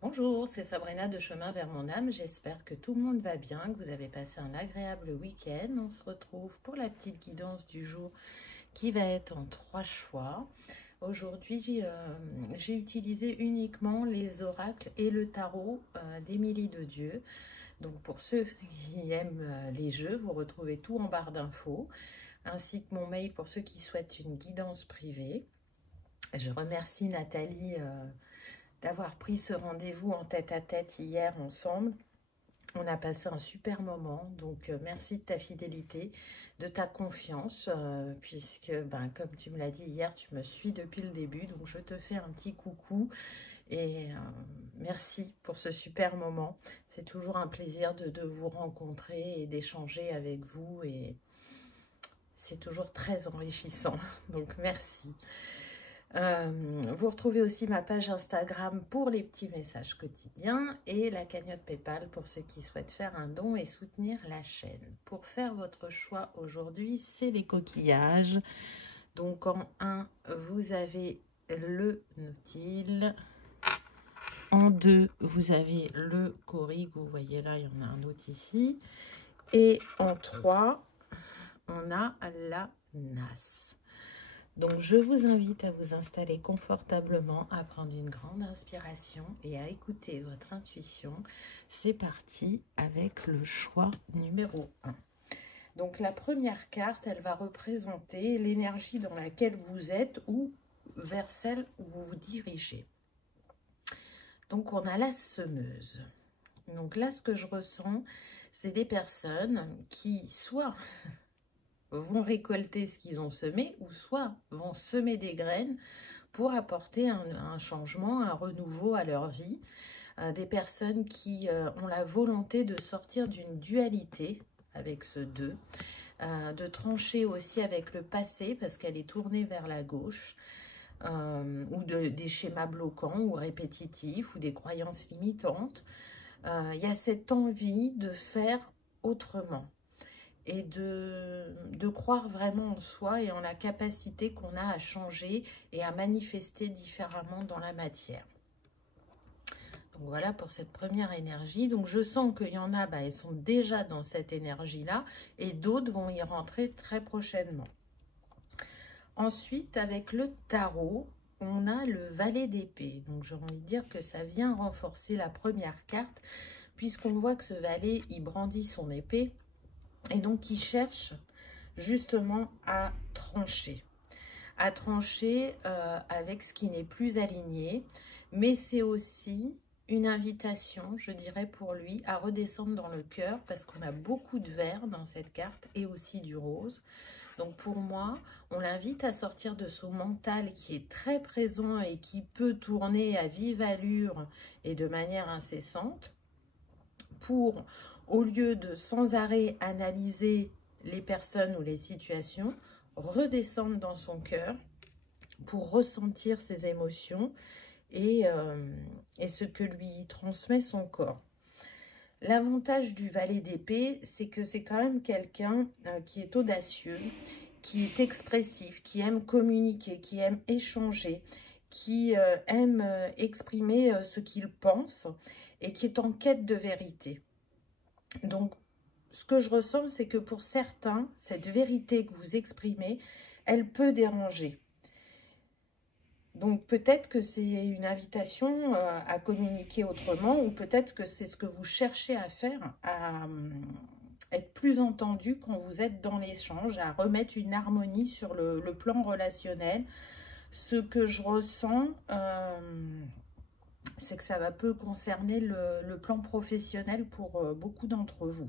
Bonjour, c'est Sabrina de Chemin vers mon âme. J'espère que tout le monde va bien, que vous avez passé un agréable week-end. On se retrouve pour la petite guidance du jour qui va être en 3 choix. Aujourd'hui, j'ai utilisé uniquement les oracles et le tarot d'Émilie de Dieu. Donc pour ceux qui aiment les jeux, vous retrouvez tout en barre d'infos, ainsi que mon mail pour ceux qui souhaitent une guidance privée. Je remercie Nathalie d'avoir pris ce rendez-vous en tête-à-tête hier ensemble. On a passé un super moment, donc merci de ta fidélité, de ta confiance, puisque, comme tu me l'as dit hier, tu me suis depuis le début, donc je te fais un petit coucou et merci pour ce super moment. C'est toujours un plaisir de vous rencontrer et d'échanger avec vous, et c'est toujours très enrichissant, donc merci. Vous retrouvez aussi ma page Instagram pour les petits messages quotidiens et la cagnotte PayPal pour ceux qui souhaitent faire un don et soutenir la chaîne. Pour faire votre choix aujourd'hui, c'est les coquillages. Donc en 1, vous avez le Nautile. En 2, vous avez le Corigue. Vous voyez là, il y en a un autre ici. Et en 3, on a la Nasse. Donc, je vous invite à vous installer confortablement, à prendre une grande inspiration et à écouter votre intuition. C'est parti avec le choix numéro 1. Donc, la première carte, elle va représenter l'énergie dans laquelle vous êtes ou vers celle où vous vous dirigez. Donc, on a la semeuse. Donc là, ce que je ressens, c'est des personnes qui, soit vont récolter ce qu'ils ont semé, ou soit vont semer des graines pour apporter un changement, un renouveau à leur vie. Des personnes qui ont la volonté de sortir d'une dualité avec ce 2, de trancher aussi avec le passé parce qu'elle est tournée vers la gauche, ou des schémas bloquants ou répétitifs ou des croyances limitantes. Il y a cette envie de faire autrement et de croire vraiment en soi et en la capacité qu'on a à changer et à manifester différemment dans la matière. Donc voilà pour cette première énergie. Donc je sens qu'il y en a, elles sont déjà dans cette énergie-là et d'autres vont y rentrer très prochainement. Ensuite, avec le tarot, on a le valet d'épée. Donc j'ai envie de dire que ça vient renforcer la première carte, puisqu'on voit que ce valet, il brandit son épée. Et donc, il cherche justement à trancher avec ce qui n'est plus aligné. Mais c'est aussi une invitation, je dirais, pour lui, à redescendre dans le cœur, parce qu'on a beaucoup de vert dans cette carte et aussi du rose. Donc, pour moi, on l'invite à sortir de son mental qui est très présent et qui peut tourner à vive allure et de manière incessante pour... Au lieu de sans arrêt analyser les personnes ou les situations, redescendre dans son cœur pour ressentir ses émotions et ce que lui transmet son corps. L'avantage du valet d'épée, c'est que c'est quand même quelqu'un qui est audacieux, qui est expressif, qui aime communiquer, qui aime échanger, qui aime exprimer ce qu'il pense et qui est en quête de vérité. Donc, ce que je ressens, c'est que pour certains, cette vérité que vous exprimez, elle peut déranger. Donc, peut-être que c'est une invitation à communiquer autrement, ou peut-être que c'est ce que vous cherchez à faire, à être plus entendu quand vous êtes dans l'échange, à remettre une harmonie sur le plan relationnel. Ce que je ressens... c'est que ça va peu concerner le plan professionnel pour beaucoup d'entre vous.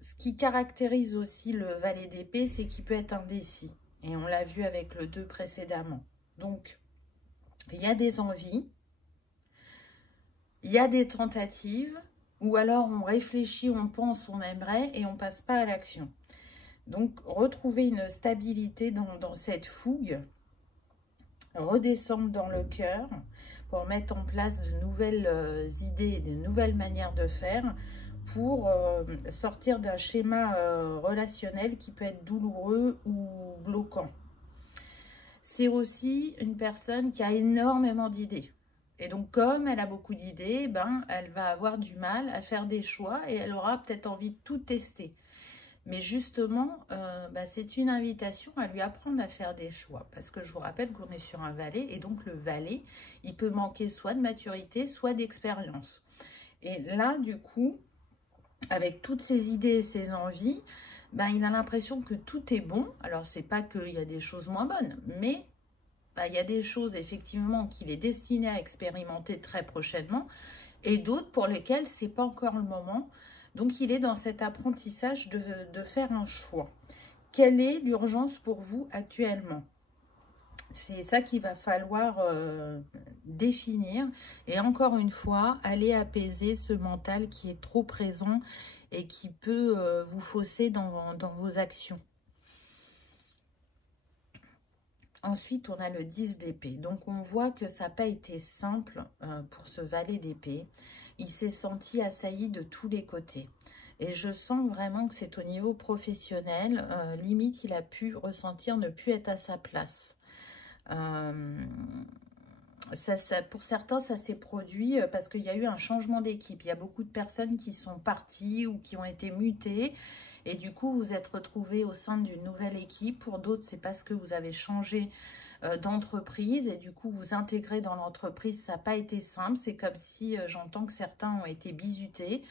Ce qui caractérise aussi le valet d'épée, c'est qu'il peut être indécis. Et on l'a vu avec le 2 précédemment. Donc, il y a des envies, il y a des tentatives, ou alors on réfléchit, on pense, on aimerait, et on ne passe pas à l'action. Donc, retrouver une stabilité dans cette fougue, redescendre dans le cœur pour mettre en place de nouvelles idées, de nouvelles manières de faire pour sortir d'un schéma relationnel qui peut être douloureux ou bloquant. C'est aussi une personne qui a énormément d'idées Et donc, comme elle a beaucoup d'idées, ben, elle va avoir du mal à faire des choix et elle aura peut-être envie de tout tester. Mais justement, c'est une invitation à lui apprendre à faire des choix. Parce que je vous rappelle qu'on est sur un valet. Et donc, le valet, il peut manquer soit de maturité, soit d'expérience. Et là, du coup, avec toutes ses idées et ses envies, ben, il a l'impression que tout est bon. Alors, c'est pas qu'il y a des choses moins bonnes, mais il y a des choses, effectivement, qu'il est destiné à expérimenter très prochainement. Et d'autres pour lesquelles c'est pas encore le moment. Donc, il est dans cet apprentissage de faire un choix. Quelle est l'urgence pour vous actuellement? C'est ça qu'il va falloir définir. Et encore une fois, aller apaiser ce mental qui est trop présent et qui peut vous fausser dans vos actions. Ensuite, on a le 10 d'épée. Donc, on voit que ça n'a pas été simple pour ce valet d'épée. Il s'est senti assailli de tous les côtés. Et je sens vraiment que c'est au niveau professionnel. Limite, il a pu ressentir ne plus être à sa place. Pour certains, ça s'est produit parce qu'il y a eu un changement d'équipe. Il y a beaucoup de personnes qui sont parties ou qui ont été mutées. Et du coup, vous êtes retrouvés au sein d'une nouvelle équipe. Pour d'autres, c'est parce que vous avez changé d'entreprise. Et du coup, vous intégrez dans l'entreprise. Ça n'a pas été simple. C'est comme si j'entends que certains ont été bizutés.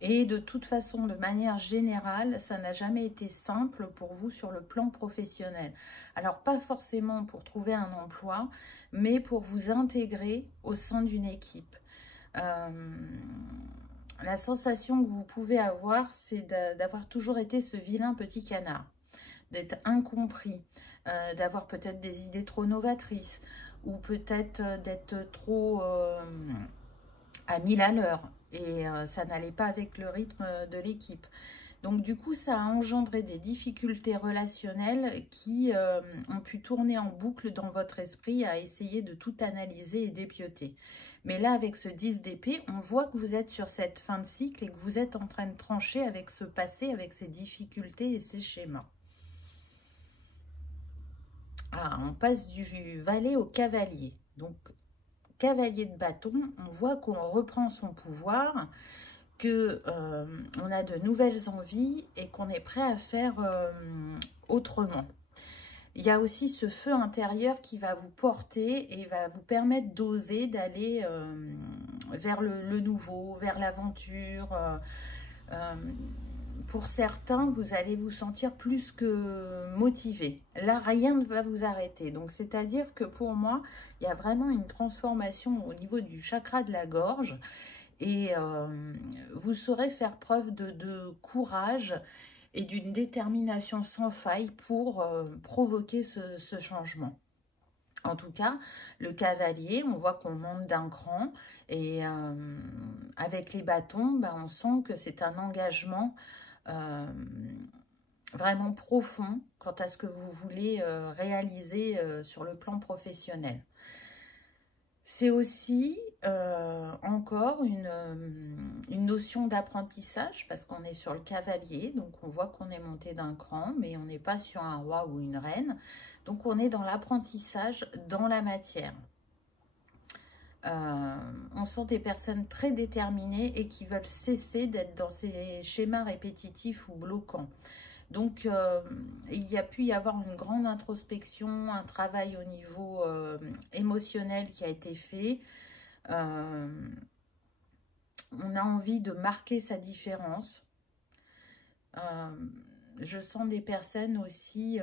Et de toute façon, de manière générale, ça n'a jamais été simple pour vous sur le plan professionnel. Alors, pas forcément pour trouver un emploi, mais pour vous intégrer au sein d'une équipe. La sensation que vous pouvez avoir, c'est d'avoir toujours été ce vilain petit canard, d'être incompris, d'avoir peut-être des idées trop novatrices, ou peut-être d'être trop à 1000 à l'heure. Et ça n'allait pas avec le rythme de l'équipe. Donc du coup, ça a engendré des difficultés relationnelles qui ont pu tourner en boucle dans votre esprit à essayer de tout analyser et dépioter. Mais là, avec ce 10 d'épée, on voit que vous êtes sur cette fin de cycle et que vous êtes en train de trancher avec ce passé, avec ces difficultés et ces schémas. Ah, on passe du valet au cavalier. Donc, cavalier de bâton, on voit qu'on reprend son pouvoir, que on a de nouvelles envies et qu'on est prêt à faire autrement. Il y a aussi ce feu intérieur qui va vous porter et va vous permettre d'oser, d'aller vers le nouveau, vers l'aventure. Pour certains, vous allez vous sentir plus que motivé. Là, rien ne va vous arrêter. Donc, c'est-à-dire que pour moi, il y a vraiment une transformation au niveau du chakra de la gorge. Et vous saurez faire preuve de courage et d'une détermination sans faille pour provoquer ce changement. En tout cas, le cavalier, on voit qu'on monte d'un cran et avec les bâtons, on sent que c'est un engagement vraiment profond quant à ce que vous voulez réaliser sur le plan professionnel. C'est aussi encore une notion d'apprentissage parce qu'on est sur le cavalier, donc on voit qu'on est monté d'un cran, mais on n'est pas sur un roi ou une reine. Donc on est dans l'apprentissage dans la matière. On sent des personnes très déterminées et qui veulent cesser d'être dans ces schémas répétitifs ou bloquants. Donc, il y a pu y avoir une grande introspection, un travail au niveau émotionnel qui a été fait. On a envie de marquer sa différence. Je sens des personnes aussi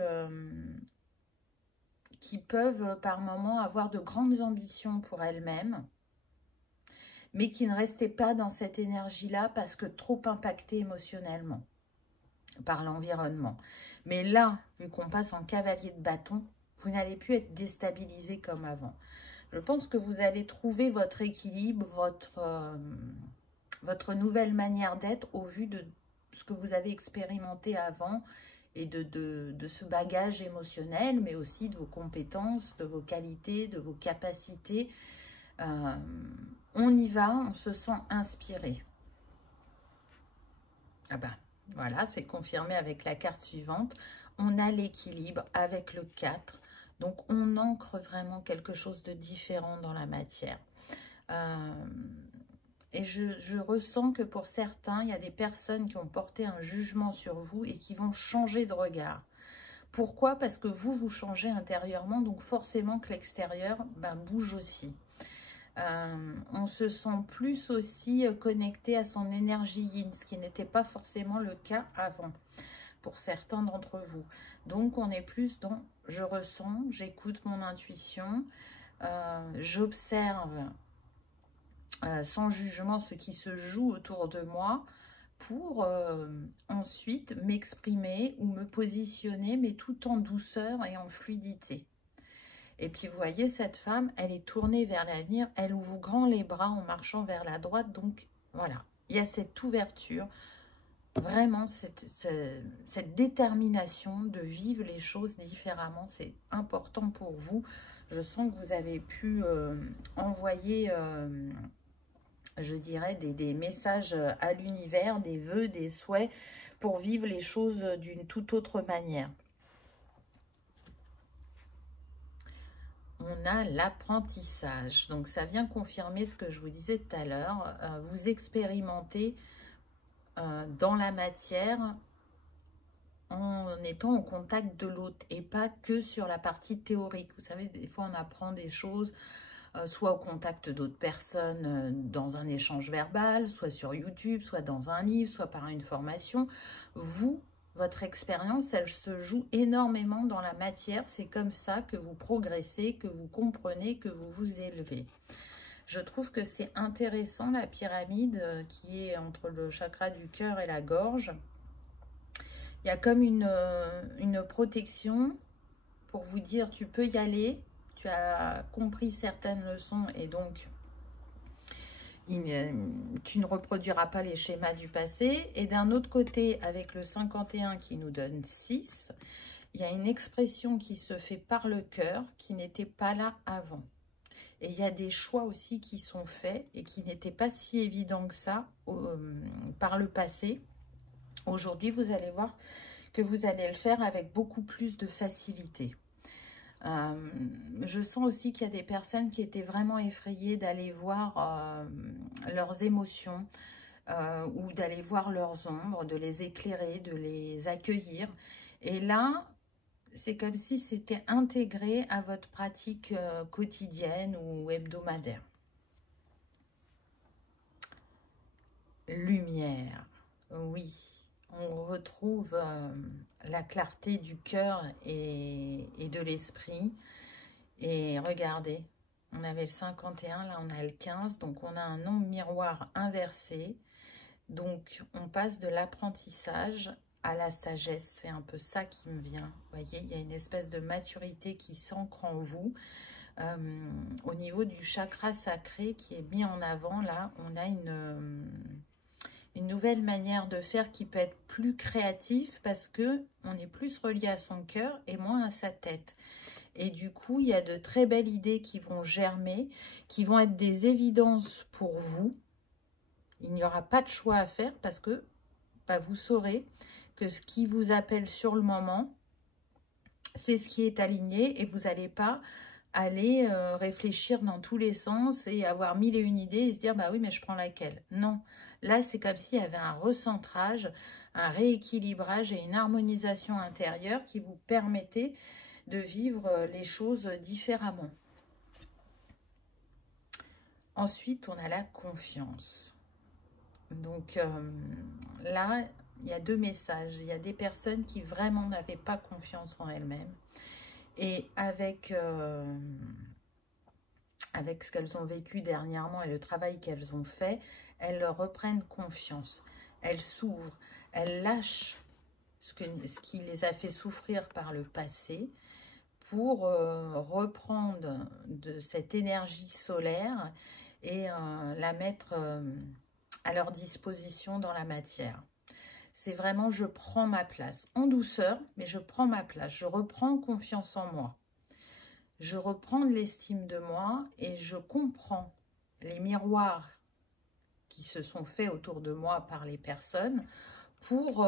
qui peuvent par moments avoir de grandes ambitions pour elles-mêmes, mais qui ne restaient pas dans cette énergie-là parce que trop impactées émotionnellement par l'environnement. Mais là, vu qu'on passe en cavalier de bâton, vous n'allez plus être déstabilisé comme avant. Je pense que vous allez trouver votre équilibre, votre nouvelle manière d'être au vu de ce que vous avez expérimenté avant et de ce bagage émotionnel, mais aussi de vos compétences, de vos qualités, de vos capacités. On y va, on se sent inspiré. Ah ben, voilà, c'est confirmé avec la carte suivante. On a l'équilibre avec le 4 Donc, on ancre vraiment quelque chose de différent dans la matière. Et je ressens que pour certains, il y a des personnes qui ont porté un jugement sur vous et qui vont changer de regard. Pourquoi? Parce que vous changez intérieurement, donc forcément que l'extérieur bouge aussi. On se sent plus aussi connecté à son énergie yin, ce qui n'était pas forcément le cas avant, pour certains d'entre vous. Donc, on est plus dans « je ressens, j'écoute mon intuition, j'observe sans jugement ce qui se joue autour de moi pour ensuite m'exprimer ou me positionner, mais tout en douceur et en fluidité. » Et puis, vous voyez, cette femme, elle est tournée vers l'avenir, elle ouvre grand les bras en marchant vers la droite. Donc, voilà, il y a cette ouverture, vraiment cette détermination de vivre les choses différemment. C'est important pour vous. Je sens que vous avez pu envoyer, je dirais, des messages à l'univers, des vœux, des souhaits, pour vivre les choses d'une toute autre manière. On a l'apprentissage. Donc, ça vient confirmer ce que je vous disais tout à l'heure. Vous expérimentez dans la matière en étant en contact de l'autre et pas que sur la partie théorique. Vous savez, des fois, on apprend des choses soit au contact d'autres personnes dans un échange verbal, soit sur YouTube, soit dans un livre, soit par une formation. Votre expérience, elle se joue énormément dans la matière. C'est comme ça que vous progressez, que vous comprenez, que vous vous élevez. Je trouve que c'est intéressant, la pyramide qui est entre le chakra du cœur et la gorge. Il y a comme une protection pour vous dire, tu peux y aller, tu as compris certaines leçons et donc tu ne reproduiras pas les schémas du passé. Et d'un autre côté, avec le 51 qui nous donne 6, il y a une expression qui se fait par le cœur qui n'était pas là avant. Et il y a des choix aussi qui sont faits et qui n'étaient pas si évidents que ça par le passé. Aujourd'hui, vous allez voir que vous allez le faire avec beaucoup plus de facilité. Je sens aussi qu'il y a des personnes qui étaient vraiment effrayées d'aller voir leurs émotions ou d'aller voir leurs ombres, de les éclairer, de les accueillir. Et là, c'est comme si c'était intégré à votre pratique quotidienne ou hebdomadaire. Lumière, oui. On retrouve la clarté du cœur et de l'esprit. Et regardez, on avait le 51, là on a le 15. Donc on a un nombre miroir inversé. Donc on passe de l'apprentissage à la sagesse. C'est un peu ça qui me vient. Vous voyez, il y a une espèce de maturité qui s'ancre en vous. Au niveau du chakra sacré qui est mis en avant, là, on a une nouvelle manière de faire qui peut être plus créative parce que on est plus relié à son cœur et moins à sa tête. Et du coup, il y a de très belles idées qui vont germer, qui vont être des évidences pour vous. Il n'y aura pas de choix à faire parce que vous saurez que ce qui vous appelle sur le moment, c'est ce qui est aligné et vous n'allez pas aller réfléchir dans tous les sens et avoir mille et une idées et se dire, bah oui, mais je prends laquelle? Non. Là, c'est comme s'il y avait un recentrage, un rééquilibrage et une harmonisation intérieure qui vous permettait de vivre les choses différemment. Ensuite, on a la confiance. Donc là, il y a deux messages. Il y a des personnes qui vraiment n'avaient pas confiance en elles-mêmes. Et avec ce qu'elles ont vécu dernièrement et le travail qu'elles ont fait, elles reprennent confiance. Elles s'ouvrent, elles lâchent ce qui les a fait souffrir par le passé pour reprendre de cette énergie solaire et la mettre à leur disposition dans la matière. C'est vraiment, je prends ma place, en douceur, mais je prends ma place. Je reprends confiance en moi. Je reprends de l'estime de moi et je comprends les miroirs qui se sont faits autour de moi par les personnes pour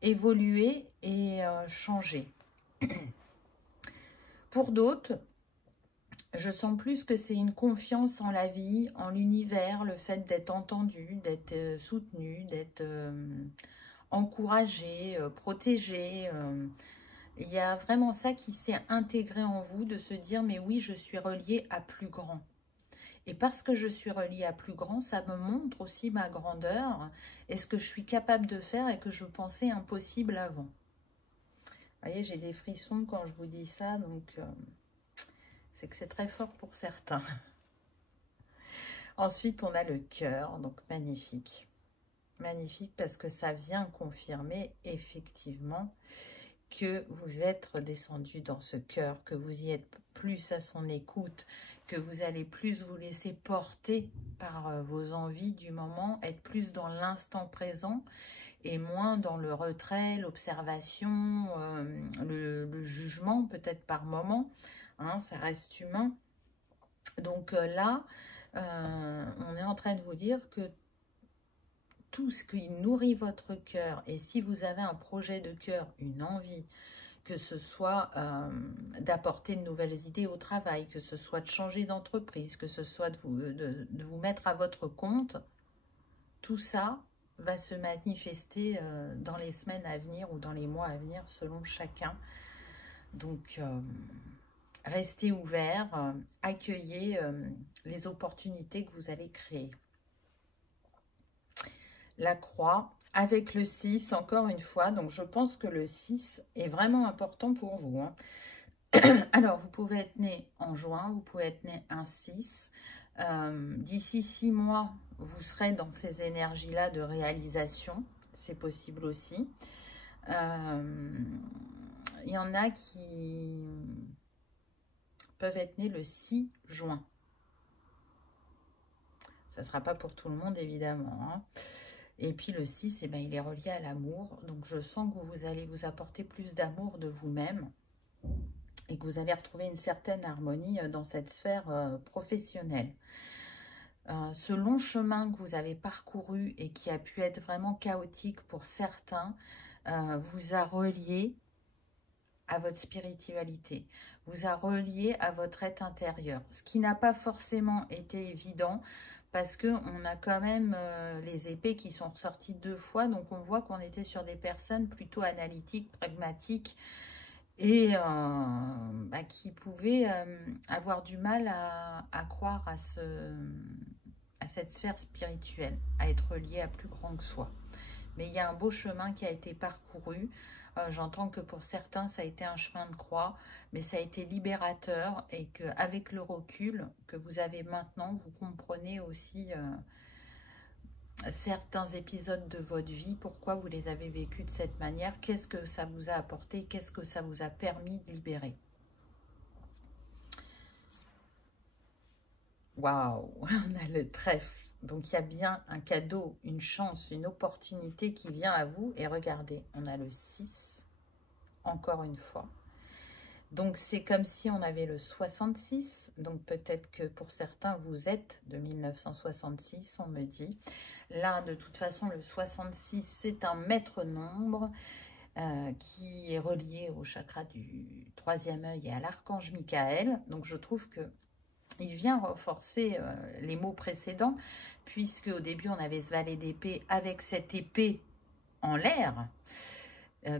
évoluer et changer. Pour d'autres, je sens plus que c'est une confiance en la vie, en l'univers, le fait d'être entendu, d'être soutenu, d'être encouragé, protégé. Il y a vraiment ça qui s'est intégré en vous, de se dire, mais oui, je suis reliée à plus grand. Et parce que je suis reliée à plus grand, ça me montre aussi ma grandeur et ce que je suis capable de faire et que je pensais impossible avant. Vous voyez, j'ai des frissons quand je vous dis ça, donc c'est que c'est très fort pour certains. Ensuite, on a le cœur, donc magnifique. Magnifique parce que ça vient confirmer effectivement que vous êtes redescendu dans ce cœur, que vous y êtes plus à son écoute, que vous allez plus vous laisser porter par vos envies du moment, être plus dans l'instant présent et moins dans le retrait, l'observation, le jugement peut-être par moment, hein, ça reste humain. Donc là, on est en train de vous dire que tout ce qui nourrit votre cœur, et si vous avez un projet de cœur, une envie, que ce soit d'apporter de nouvelles idées au travail, que ce soit de changer d'entreprise, que ce soit de vous mettre à votre compte, tout ça va se manifester dans les semaines à venir ou dans les mois à venir selon chacun. Donc, restez ouverts, accueillez les opportunités que vous allez créer. La croix, avec le 6, encore une fois, donc je pense que le 6 est vraiment important pour vous. Hein. Alors, vous pouvez être né en juin, vous pouvez être né un 6. D'ici 6 mois, vous serez dans ces énergies-là de réalisation, c'est possible aussi. Il y en a qui peuvent être nés le 6 juin. Ça ne sera pas pour tout le monde, évidemment, hein. Et puis le 6, eh ben, il est relié à l'amour. Donc je sens que vous allez vous apporter plus d'amour de vous-même et que vous allez retrouver une certaine harmonie dans cette sphère professionnelle. Ce long chemin que vous avez parcouru et qui a pu être vraiment chaotique pour certains, vous a relié à votre spiritualité, vous a relié à votre être intérieur. Ce qui n'a pas forcément été évident, parce qu'on a quand même les épées qui sont ressorties 2 fois. Donc, on voit qu'on était sur des personnes plutôt analytiques, pragmatiques et qui pouvaient avoir du mal à croire à cette sphère spirituelle, à être liée à plus grand que soi. Mais il y a un beau chemin qui a été parcouru. J'entends que pour certains, ça a été un chemin de croix, mais ça a été libérateur et qu'avec le recul que vous avez maintenant, vous comprenez aussi certains épisodes de votre vie, pourquoi vous les avez vécus de cette manière, qu'est-ce que ça vous a apporté, qu'est-ce que ça vous a permis de libérer. Waouh, on a le trèfle. Donc, il y a bien un cadeau, une chance, une opportunité qui vient à vous. Et regardez, on a le 6, encore une fois. Donc, c'est comme si on avait le 66. Donc, peut-être que pour certains, vous êtes de 1966, on me dit. Là, de toute façon, le 66, c'est un maître nombre qui est relié au chakra du 3e œil et à l'archange Michael. Donc, je trouve que il vient renforcer les mots précédents, puisque au début, on avait ce valet d'épée avec cette épée en l'air,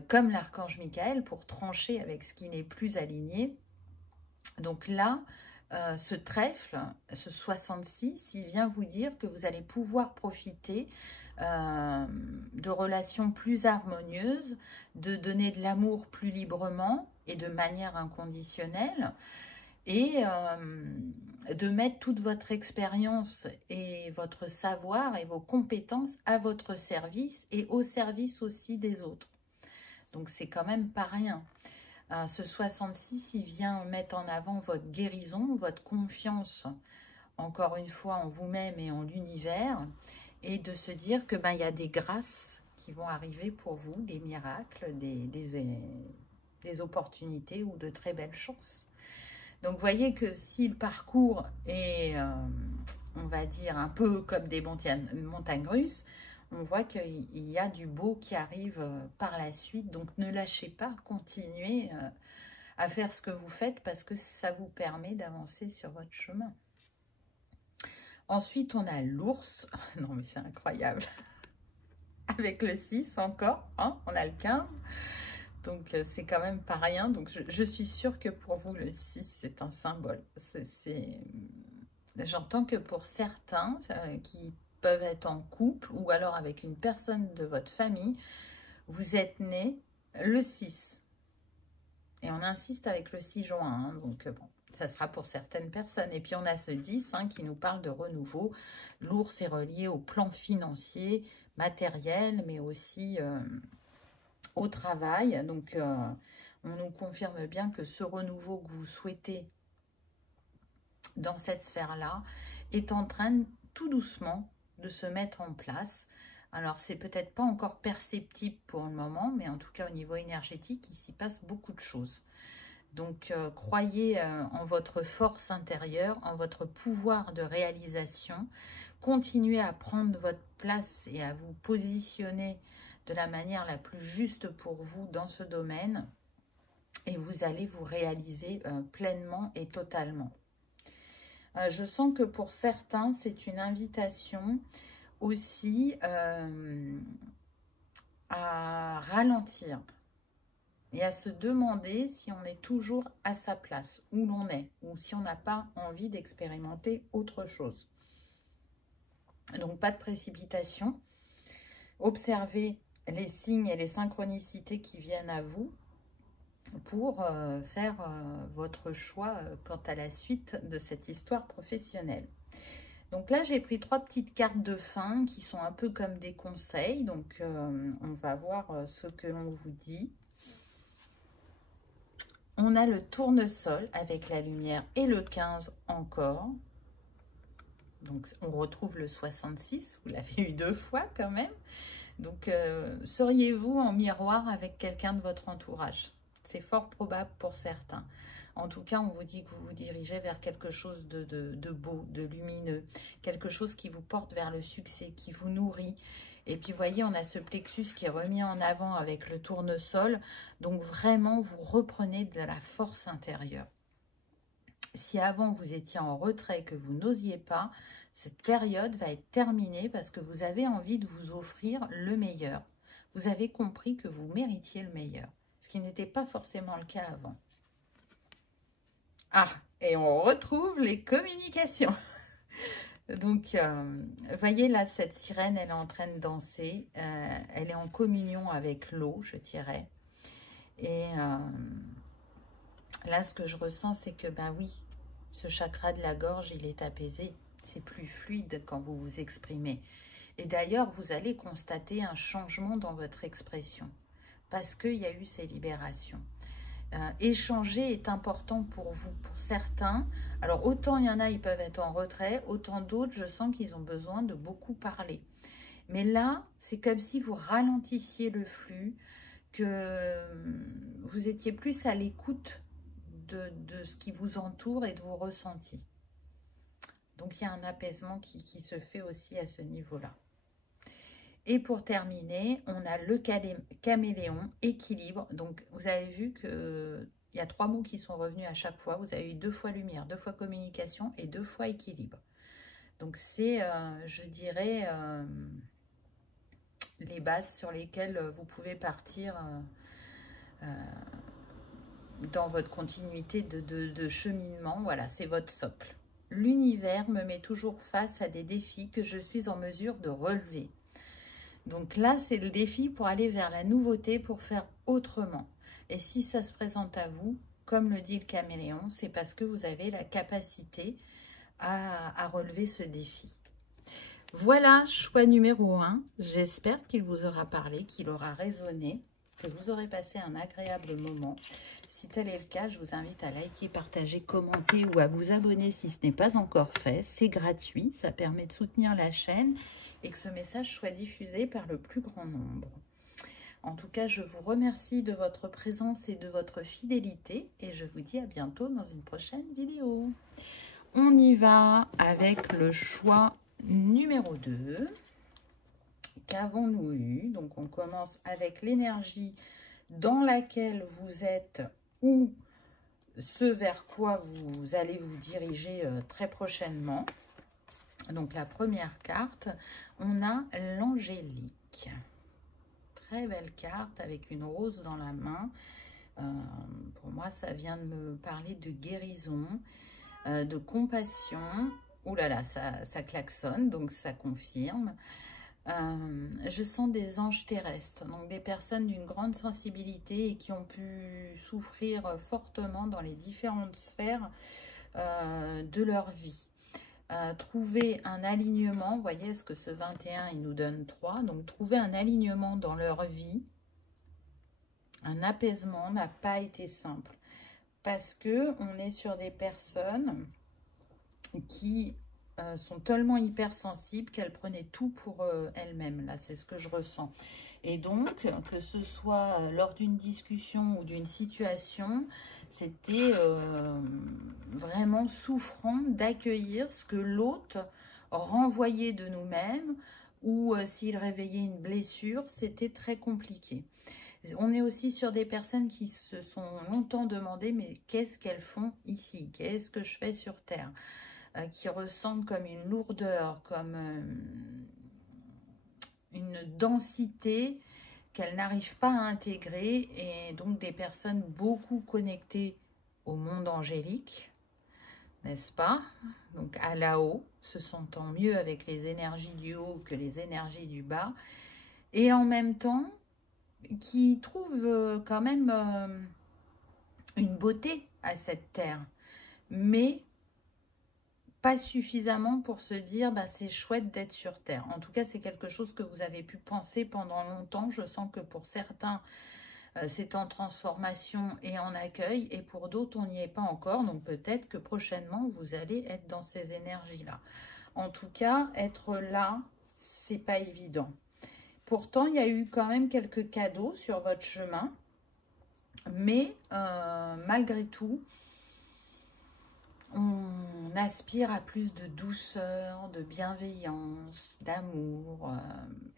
comme l'archange Michael, pour trancher avec ce qui n'est plus aligné. Donc là, ce trèfle, ce 66, il vient vous dire que vous allez pouvoir profiter de relations plus harmonieuses, de donner de l'amour plus librement et de manière inconditionnelle, et de mettre toute votre expérience et votre savoir et vos compétences à votre service et au service aussi des autres. Donc, c'est quand même pas rien. Ce 66, il vient mettre en avant votre guérison, votre confiance, encore une fois, en vous-même et en l'univers, et de se dire que il y a des grâces qui vont arriver pour vous, des miracles, des opportunités ou de très belles chances. Donc, vous voyez que si le parcours est, on va dire, un peu comme des montagnes russes, on voit qu'il y a du beau qui arrive par la suite. Donc, ne lâchez pas, continuez à faire ce que vous faites parce que ça vous permet d'avancer sur votre chemin. Ensuite, on a l'ours. Non, mais c'est incroyable. Avec le 6 encore, hein, on a le 15. Donc, c'est quand même pas rien. Donc, je suis sûre que pour vous, le 6, c'est un symbole. J'entends que pour certains qui peuvent être en couple ou alors avec une personne de votre famille, vous êtes né le 6. Et on insiste avec le 6 juin. Hein, donc, bon, ça sera pour certaines personnes. Et puis, on a ce 10 hein, qui nous parle de renouveau. L'ours est relié au plan financier, matériel, mais aussi au travail. Donc, on nous confirme bien que ce renouveau que vous souhaitez dans cette sphère-là est en train tout doucement de se mettre en place. Alors, c'est peut-être pas encore perceptible pour le moment, mais en tout cas, au niveau énergétique, il s'y passe beaucoup de choses. Donc, croyez en votre force intérieure, en votre pouvoir de réalisation. Continuez à prendre votre place et à vous positionner de la manière la plus juste pour vous dans ce domaine. Et vous allez vous réaliser pleinement et totalement. Je sens que pour certains, c'est une invitation aussi à ralentir et à se demander si on est toujours à sa place, où l'on est, ou si on n'a pas envie d'expérimenter autre chose. Donc, pas de précipitation. Observez les signes et les synchronicités qui viennent à vous pour faire votre choix quant à la suite de cette histoire professionnelle. Donc là, j'ai pris 3 petites cartes de fin qui sont un peu comme des conseils. Donc, on va voir ce que l'on vous dit. On a le tournesol avec la lumière et le 15 encore. Donc, on retrouve le 66. Vous l'avez eu 2 fois quand même. Donc, seriez-vous en miroir avec quelqu'un de votre entourage? C'est fort probable pour certains. En tout cas, on vous dit que vous vous dirigez vers quelque chose de beau, de lumineux, quelque chose qui vous porte vers le succès, qui vous nourrit. Et puis, vous voyez, on a ce plexus qui est remis en avant avec le tournesol. Donc, vraiment, vous reprenez de la force intérieure. Si avant, vous étiez en retrait, que vous n'osiez pas, cette période va être terminée parce que vous avez envie de vous offrir le meilleur. Vous avez compris que vous méritiez le meilleur, ce qui n'était pas forcément le cas avant. Ah, et on retrouve les communications. Donc, voyez là, cette sirène, elle est en train de danser. Elle est en communion avec l'eau, je dirais. Et là, ce que je ressens, c'est que, ben oui, ce chakra de la gorge, il est apaisé. C'est plus fluide quand vous vous exprimez. Et d'ailleurs, vous allez constater un changement dans votre expression parce qu'il y a eu ces libérations. Échanger est important pour vous, pour certains. Alors, autant il y en a, ils peuvent être en retrait, autant d'autres, je sens qu'ils ont besoin de beaucoup parler. Mais là, c'est comme si vous ralentissiez le flux, que vous étiez plus à l'écoute de ce qui vous entoure et de vos ressentis. Donc, il y a un apaisement qui se fait aussi à ce niveau-là. Et pour terminer, on a le caméléon, équilibre. Donc, vous avez vu qu'il y a 3 mots qui sont revenus à chaque fois. Vous avez eu 2 fois lumière, 2 fois communication et 2 fois équilibre. Donc, c'est, je dirais, les bases sur lesquelles vous pouvez partir dans votre continuité de cheminement. Voilà, c'est votre socle. L'univers me met toujours face à des défis que je suis en mesure de relever. Donc là, c'est le défi pour aller vers la nouveauté, pour faire autrement. Et si ça se présente à vous, comme le dit le caméléon, c'est parce que vous avez la capacité à relever ce défi. Voilà, choix numéro 1. J'espère qu'il vous aura parlé, qu'il aura résonné, que vous aurez passé un agréable moment. Si tel est le cas, je vous invite à liker, partager, commenter ou à vous abonner si ce n'est pas encore fait. C'est gratuit, ça permet de soutenir la chaîne et que ce message soit diffusé par le plus grand nombre. En tout cas, je vous remercie de votre présence et de votre fidélité et je vous dis à bientôt dans une prochaine vidéo. On y va avec le choix numéro 2. Qu'avons-nous eu? Donc, on commence avec l'énergie dans laquelle vous êtes ou ce vers quoi vous allez vous diriger très prochainement. Donc la première carte, on a l'angélique. Très belle carte avec une rose dans la main. Pour moi, ça vient de me parler de guérison, de compassion. Ouh là là, ça klaxonne, donc ça confirme. Je sens des anges terrestres, donc des personnes d'une grande sensibilité et qui ont pu souffrir fortement dans les différentes sphères de leur vie. Trouver un alignement, vous voyez, est-ce que ce 21, il nous donne 3, donc trouver un alignement dans leur vie, un apaisement n'a pas été simple, parce que on est sur des personnes qui sont tellement hypersensibles qu'elles prenaient tout pour elles-mêmes. Là, c'est ce que je ressens. Et donc, que ce soit lors d'une discussion ou d'une situation, c'était vraiment souffrant d'accueillir ce que l'autre renvoyait de nous-mêmes, ou s'il réveillait une blessure, c'était très compliqué. On est aussi sur des personnes qui se sont longtemps demandé, mais qu'est-ce qu'elles font ici? Qu'est-ce que je fais sur Terre? Qui ressentent comme une lourdeur, comme une densité qu'elles n'arrivent pas à intégrer, et donc des personnes beaucoup connectées au monde angélique, n'est-ce pas? Donc à là-haut, se sentant mieux avec les énergies du haut que les énergies du bas, et en même temps, qui trouvent quand même une beauté à cette terre, mais pas suffisamment pour se dire bah, c'est chouette d'être sur Terre. En tout cas, c'est quelque chose que vous avez pu penser pendant longtemps. Je sens que pour certains, c'est en transformation et en accueil, et pour d'autres, on n'y est pas encore. Donc peut-être que prochainement, vous allez être dans ces énergies-là. En tout cas, être là, c'est pas évident. Pourtant, il y a eu quand même quelques cadeaux sur votre chemin. Mais malgré tout, on aspire à plus de douceur, de bienveillance, d'amour.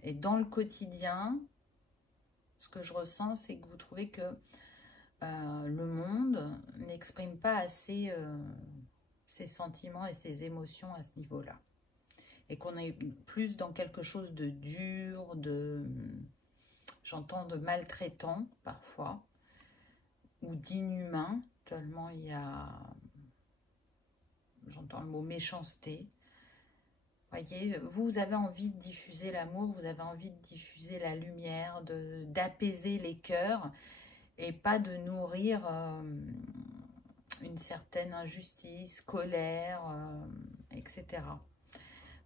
Et dans le quotidien, ce que je ressens, c'est que vous trouvez que le monde n'exprime pas assez ses sentiments et ses émotions à ce niveau-là. Et qu'on est plus dans quelque chose de dur, j'entends de maltraitant parfois, ou d'inhumain, tellement il y a... J'entends le mot méchanceté. Voyez, vous avez envie de diffuser l'amour, vous avez envie de diffuser la lumière, d'apaiser les cœurs, et pas de nourrir une certaine injustice, colère, etc.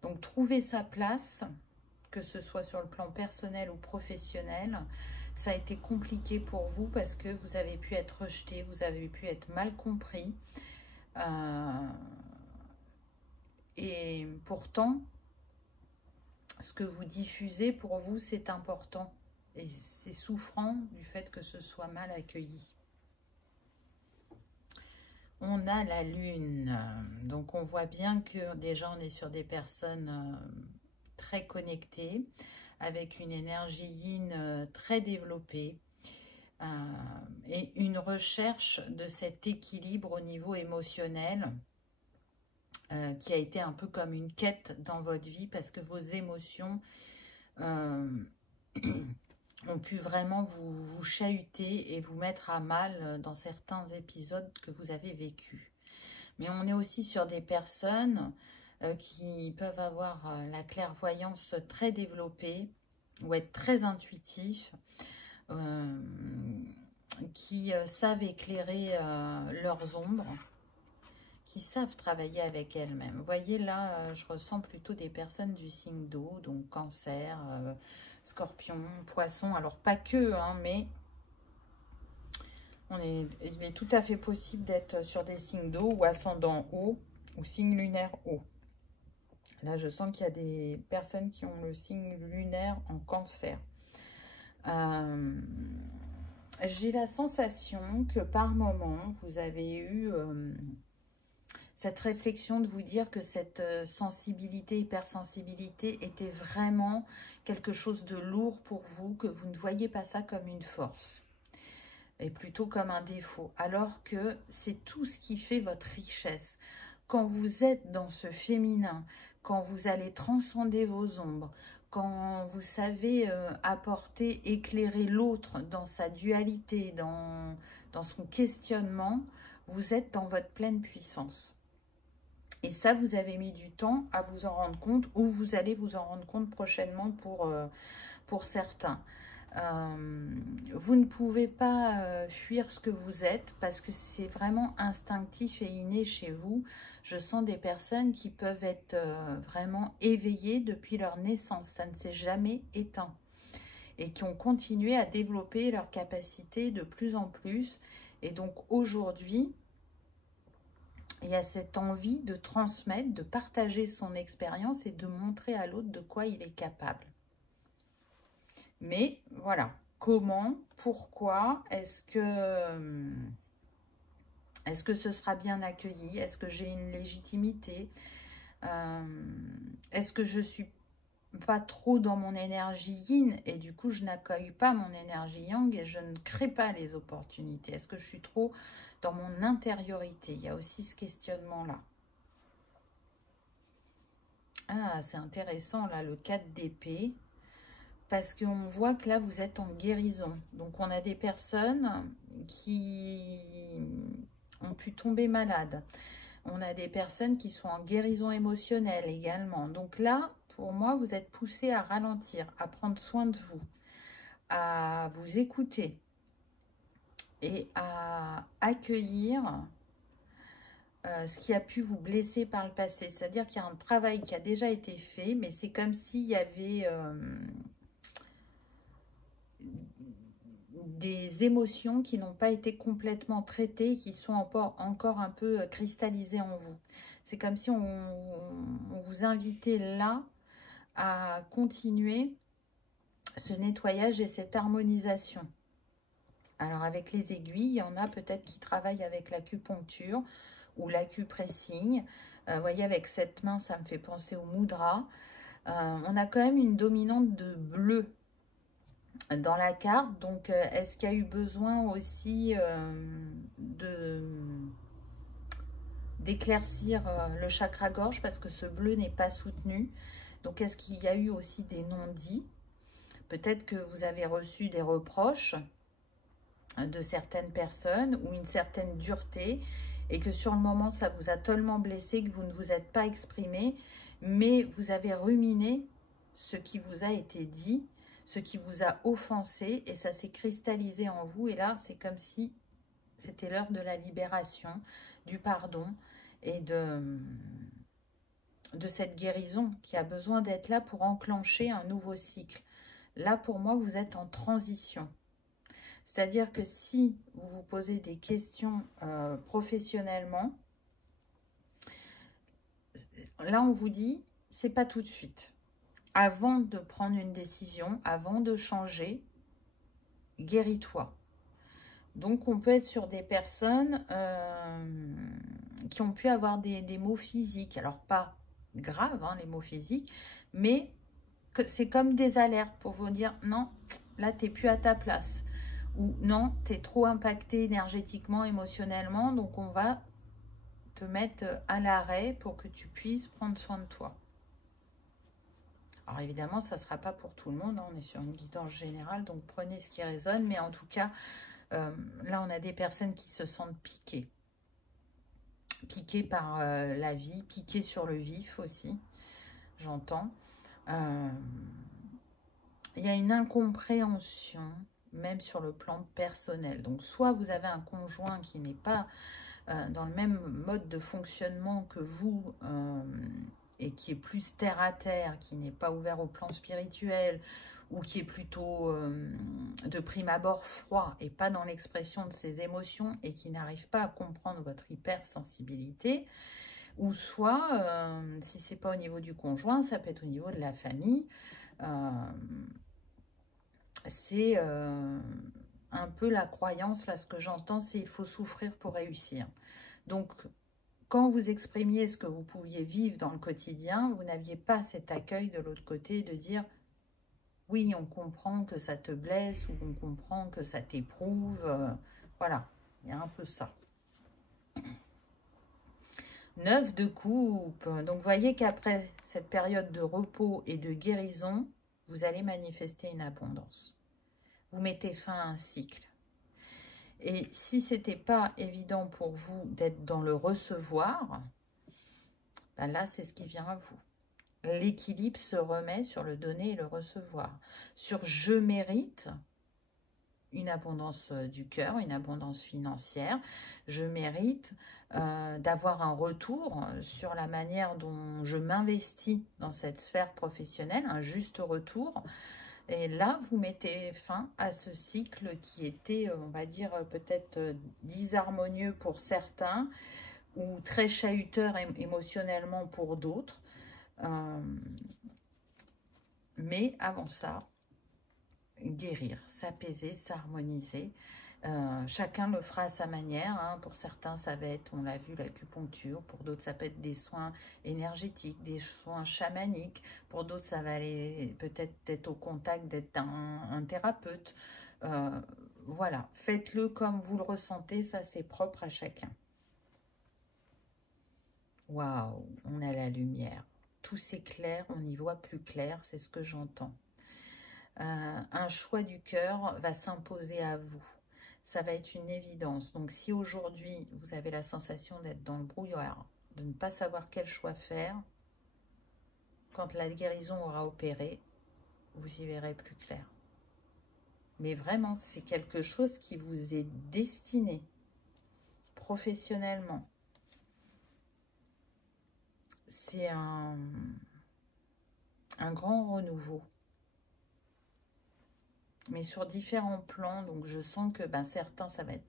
Donc, trouver sa place, que ce soit sur le plan personnel ou professionnel, ça a été compliqué pour vous parce que vous avez pu être rejeté, vous avez pu être mal compris. Et pourtant, ce que vous diffusez pour vous, c'est important. Et c'est souffrant du fait que ce soit mal accueilli. On a la lune. Donc, on voit bien que déjà, on est sur des personnes très connectées, avec une énergie yin très développée. Et une recherche de cet équilibre au niveau émotionnel qui a été un peu comme une quête dans votre vie, parce que vos émotions ont pu vraiment vous chahuter et vous mettre à mal dans certains épisodes que vous avez vécus. Mais on est aussi sur des personnes qui peuvent avoir la clairvoyance très développée ou être très intuitifs, qui savent éclairer leurs ombres, qui savent travailler avec elles-mêmes. Vous voyez, là, je ressens plutôt des personnes du signe d'eau, donc cancer, scorpion, poisson. Alors, pas que, hein, mais il est tout à fait possible d'être sur des signes d'eau ou ascendant eau ou signe lunaire eau. Là, je sens qu'il y a des personnes qui ont le signe lunaire en cancer. J'ai la sensation que par moment, vous avez eu cette réflexion de vous dire que cette sensibilité, hypersensibilité était vraiment quelque chose de lourd pour vous, que vous ne voyez pas ça comme une force. est plutôt comme un défaut, alors que c'est tout ce qui fait votre richesse. Quand vous êtes dans ce féminin, quand vous allez transcender vos ombres, quand vous savez apporter, éclairer l'autre dans sa dualité, dans son questionnement, vous êtes dans votre pleine puissance. Et ça, vous avez mis du temps à vous en rendre compte, ou vous allez vous en rendre compte prochainement pour certains. Vous ne pouvez pas fuir ce que vous êtes, parce que c'est vraiment instinctif et inné chez vous. Je sens des personnes qui peuvent être vraiment éveillées depuis leur naissance. Ça ne s'est jamais éteint. Et qui ont continué à développer leurs capacités de plus en plus. Et donc aujourd'hui, il y a cette envie de transmettre, de partager son expérience et de montrer à l'autre de quoi il est capable. Mais voilà, comment, pourquoi, est-ce que ce sera bien accueilli? Est-ce que j'ai une légitimité? Est-ce que je suis pas trop dans mon énergie yin et du coup je n'accueille pas mon énergie yang et je ne crée pas les opportunités? Est-ce que je suis trop dans mon intériorité? Il y a aussi ce questionnement-là. Ah, c'est intéressant là, le 4 d'épée. Parce qu'on voit que là, vous êtes en guérison. Donc, on a des personnes qui ont pu tomber malades. On a des personnes qui sont en guérison émotionnelle également. Donc là, pour moi, vous êtes poussé à ralentir, à prendre soin de vous, à vous écouter et à accueillir ce qui a pu vous blesser par le passé. C'est-à-dire qu'il y a un travail qui a déjà été fait, mais c'est comme s'il y avait des émotions qui n'ont pas été complètement traitées, qui sont encore un peu cristallisées en vous. C'est comme si on vous invitait là à continuer ce nettoyage et cette harmonisation. Alors avec les aiguilles, il y en a peut-être qui travaillent avec l'acupuncture ou l'acupressing. Vous voyez, avec cette main, ça me fait penser au mudra. On a quand même une dominante de bleu dans la carte. Donc, est-ce qu'il y a eu besoin aussi d'éclaircir le chakra-gorge parce que ce bleu n'est pas soutenu? Donc, est-ce qu'il y a eu aussi des non-dits? Peut-être que vous avez reçu des reproches de certaines personnes ou une certaine dureté et que sur le moment, ça vous a tellement blessé que vous ne vous êtes pas exprimé, mais vous avez ruminé ce qui vous a été dit, ce qui vous a offensé, et ça s'est cristallisé en vous. Et là, c'est comme si c'était l'heure de la libération, du pardon et de cette guérison qui a besoin d'être là pour enclencher un nouveau cycle. Là, pour moi, vous êtes en transition. C'est-à-dire que si vous vous posez des questions professionnellement, là, on vous dit, c'est pas tout de suite. Avant de prendre une décision, avant de changer, guéris-toi. Donc, on peut être sur des personnes qui ont pu avoir des maux physiques. Alors, pas graves, hein, les maux physiques, mais c'est comme des alertes pour vous dire, non, là, tu n'es plus à ta place. Ou non, tu es trop impacté énergétiquement, émotionnellement, donc on va te mettre à l'arrêt pour que tu puisses prendre soin de toi. Alors évidemment, ça ne sera pas pour tout le monde, hein, on est sur une guidance générale, donc prenez ce qui résonne, mais en tout cas, là on a des personnes qui se sentent piquées. Piquées par la vie, piquées sur le vif aussi, j'entends. Il y a une incompréhension, même sur le plan personnel. Donc, soit vous avez un conjoint qui n'est pas dans le même mode de fonctionnement que vous et qui est plus terre à terre, qui n'est pas ouvert au plan spirituel ou qui est plutôt de prime abord froid et pas dans l'expression de ses émotions et qui n'arrive pas à comprendre votre hypersensibilité. Ou soit, si ce n'est pas au niveau du conjoint, ça peut être au niveau de la famille. C'est un peu la croyance, là, ce que j'entends, c'est il faut souffrir pour réussir. Donc, quand vous exprimiez ce que vous pouviez vivre dans le quotidien, vous n'aviez pas cet accueil de l'autre côté de dire « oui, on comprend que ça te blesse » ou « on comprend que ça t'éprouve ». Voilà, il y a un peu ça. 9 de coupe. Donc, vous voyez qu'après cette période de repos et de guérison, vous allez manifester une abondance. Vous mettez fin à un cycle. Et si ce n'était pas évident pour vous d'être dans le recevoir, ben là, c'est ce qui vient à vous. L'équilibre se remet sur le donner et le recevoir. Sur je mérite une abondance du cœur, une abondance financière. Je mérite d'avoir un retour sur la manière dont je m'investis dans cette sphère professionnelle, un juste retour. Et là, vous mettez fin à ce cycle qui était, on va dire, peut-être disharmonieux pour certains ou très chahuteur émotionnellement pour d'autres. Mais avant ça, guérir, s'apaiser, s'harmoniser. Chacun le fera à sa manière. Hein. Pour certains, ça va être, on l'a vu, l'acupuncture. Pour d'autres, ça peut être des soins énergétiques, des soins chamaniques. Pour d'autres, ça va aller peut-être être au contact d'être un thérapeute. Voilà, faites-le comme vous le ressentez. Ça, c'est propre à chacun. Waouh, on a la lumière. Tout s'éclaire, on y voit plus clair. C'est ce que j'entends. Un choix du cœur va s'imposer à vous. Ça va être une évidence. Donc, si aujourd'hui, vous avez la sensation d'être dans le brouillard, de ne pas savoir quel choix faire, quand la guérison aura opéré, vous y verrez plus clair. Mais vraiment, c'est quelque chose qui vous est destiné professionnellement. C'est un grand renouveau. Mais sur différents plans, donc je sens que certains, ça va être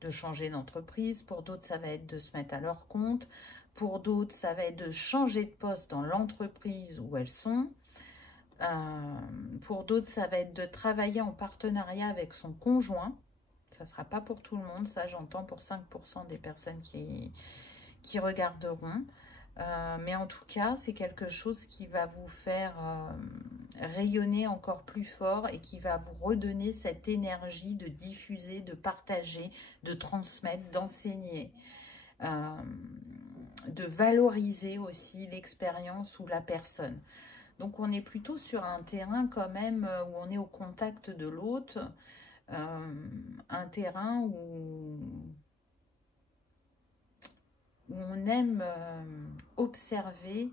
de changer d'entreprise. Pour d'autres, ça va être de se mettre à leur compte. Pour d'autres, ça va être de changer de poste dans l'entreprise où elles sont. Pour d'autres, ça va être de travailler en partenariat avec son conjoint. Ça ne sera pas pour tout le monde. Ça, j'entends pour 5% des personnes qui regarderont. Mais en tout cas, c'est quelque chose qui va vous faire rayonner encore plus fort et qui va vous redonner cette énergie de diffuser, de partager, de transmettre, d'enseigner, de valoriser aussi l'expérience ou la personne. Donc, on est plutôt sur un terrain quand même où on est au contact de l'autre, un terrain où on aime observer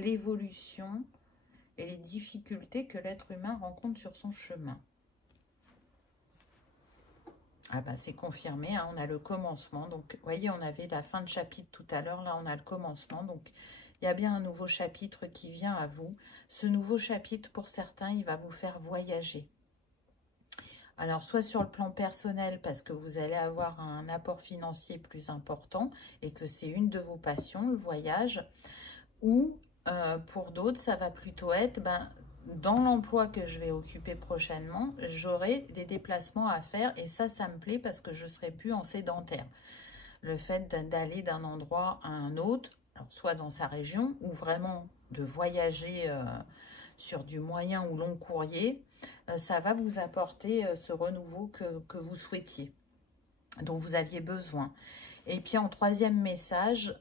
l'évolution et les difficultés que l'être humain rencontre sur son chemin. Ah ben, c'est confirmé, hein, on a le commencement. Donc, vous voyez, on avait la fin de chapitre tout à l'heure. Là, on a le commencement. Donc, il y a bien un nouveau chapitre qui vient à vous. Ce nouveau chapitre, pour certains, il va vous faire voyager. Alors, soit sur le plan personnel, parce que vous allez avoir un apport financier plus important et que c'est une de vos passions, le voyage. Ou, pour d'autres, ça va plutôt être, dans l'emploi que je vais occuper prochainement, j'aurai des déplacements à faire. Et ça me plaît parce que je ne serai plus en sédentaire. Le fait d'aller d'un endroit à un autre, alors soit dans sa région, ou vraiment de voyager sur du moyen ou long courrier, ça va vous apporter ce renouveau que vous souhaitiez, dont vous aviez besoin. Et puis en troisième message,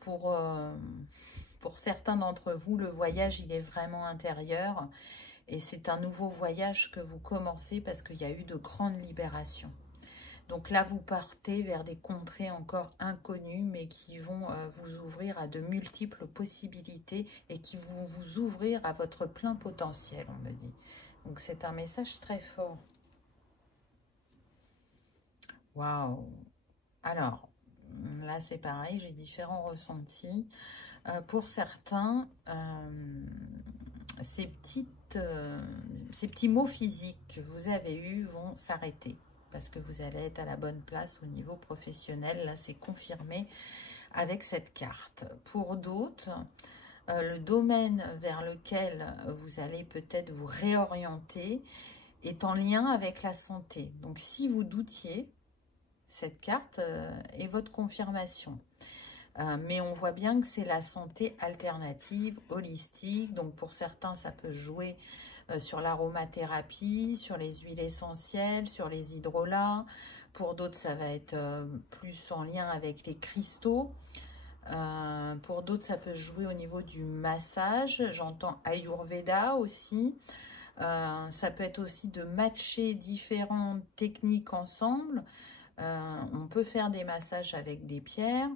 pour certains d'entre vous, le voyage, il est vraiment intérieur. Et c'est un nouveau voyage que vous commencez parce qu'il y a eu de grandes libérations. Donc là, vous partez vers des contrées encore inconnues, mais qui vont vous ouvrir à de multiples possibilités et qui vont vous ouvrir à votre plein potentiel, on me dit. Donc c'est un message très fort. Waouh! Alors, là c'est pareil, j'ai différents ressentis. Pour certains, ces petits mots physiques que vous avez eus vont s'arrêter. Parce que vous allez être à la bonne place au niveau professionnel. Là, c'est confirmé avec cette carte. Pour d'autres, le domaine vers lequel vous allez peut-être vous réorienter est en lien avec la santé. Donc, si vous doutiez, cette carte est votre confirmation. Mais on voit bien que c'est la santé alternative, holistique. Donc, pour certains, ça peut jouer sur l'aromathérapie, sur les huiles essentielles, sur les hydrolats. Pour d'autres, ça va être plus en lien avec les cristaux. Pour d'autres, ça peut jouer au niveau du massage. J'entends Ayurveda aussi. Ça peut être aussi de matcher différentes techniques ensemble. On peut faire des massages avec des pierres,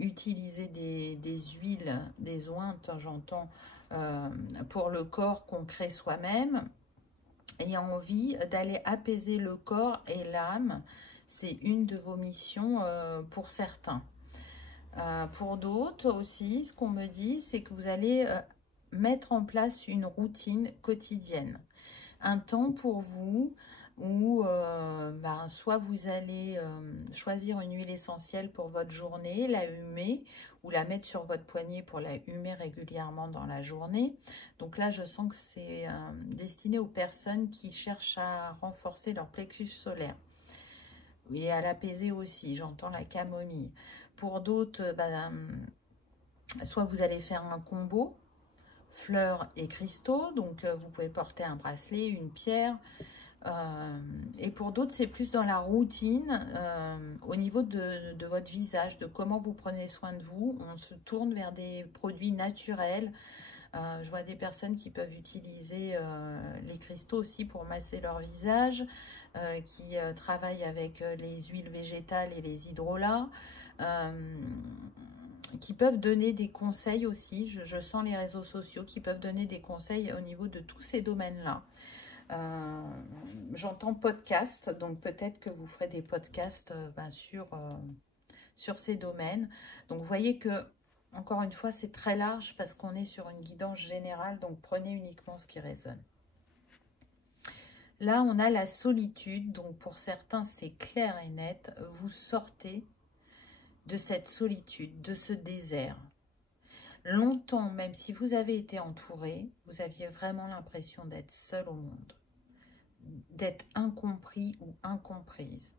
utiliser des huiles, des ointes, j'entends, pour le corps qu'on crée soi-même. Et envie d'aller apaiser le corps et l'âme. C'est une de vos missions pour certains. Pour d'autres aussi, ce qu'on me dit, c'est que vous allez mettre en place une routine quotidienne. Un temps pour vous où soit vous allez choisir une huile essentielle pour votre journée, la humer ou la mettre sur votre poignet pour la humer régulièrement dans la journée. Donc là, je sens que c'est destiné aux personnes qui cherchent à renforcer leur plexus solaire et à l'apaiser aussi. J'entends la camomille. Pour d'autres, soit vous allez faire un combo fleurs et cristaux, donc vous pouvez porter un bracelet, une pierre. Et pour d'autres, c'est plus dans la routine, au niveau de votre visage, de comment vous prenez soin de vous. On se tourne vers des produits naturels. Je vois des personnes qui peuvent utiliser les cristaux aussi pour masser leur visage, qui travaillent avec les huiles végétales et les hydrolats, qui peuvent donner des conseils aussi. Je sens les réseaux sociaux qui peuvent donner des conseils au niveau de tous ces domaines-là. J'entends podcast, donc peut-être que vous ferez des podcasts sur ces domaines. Donc vous voyez que, encore une fois, c'est très large parce qu'on est sur une guidance générale, donc prenez uniquement ce qui résonne. Là, on a la solitude, donc pour certains, c'est clair et net. Vous sortez de cette solitude, de ce désert. Longtemps, même si vous avez été entouré, vous aviez vraiment l'impression d'être seul au monde, d'être incompris ou incomprise,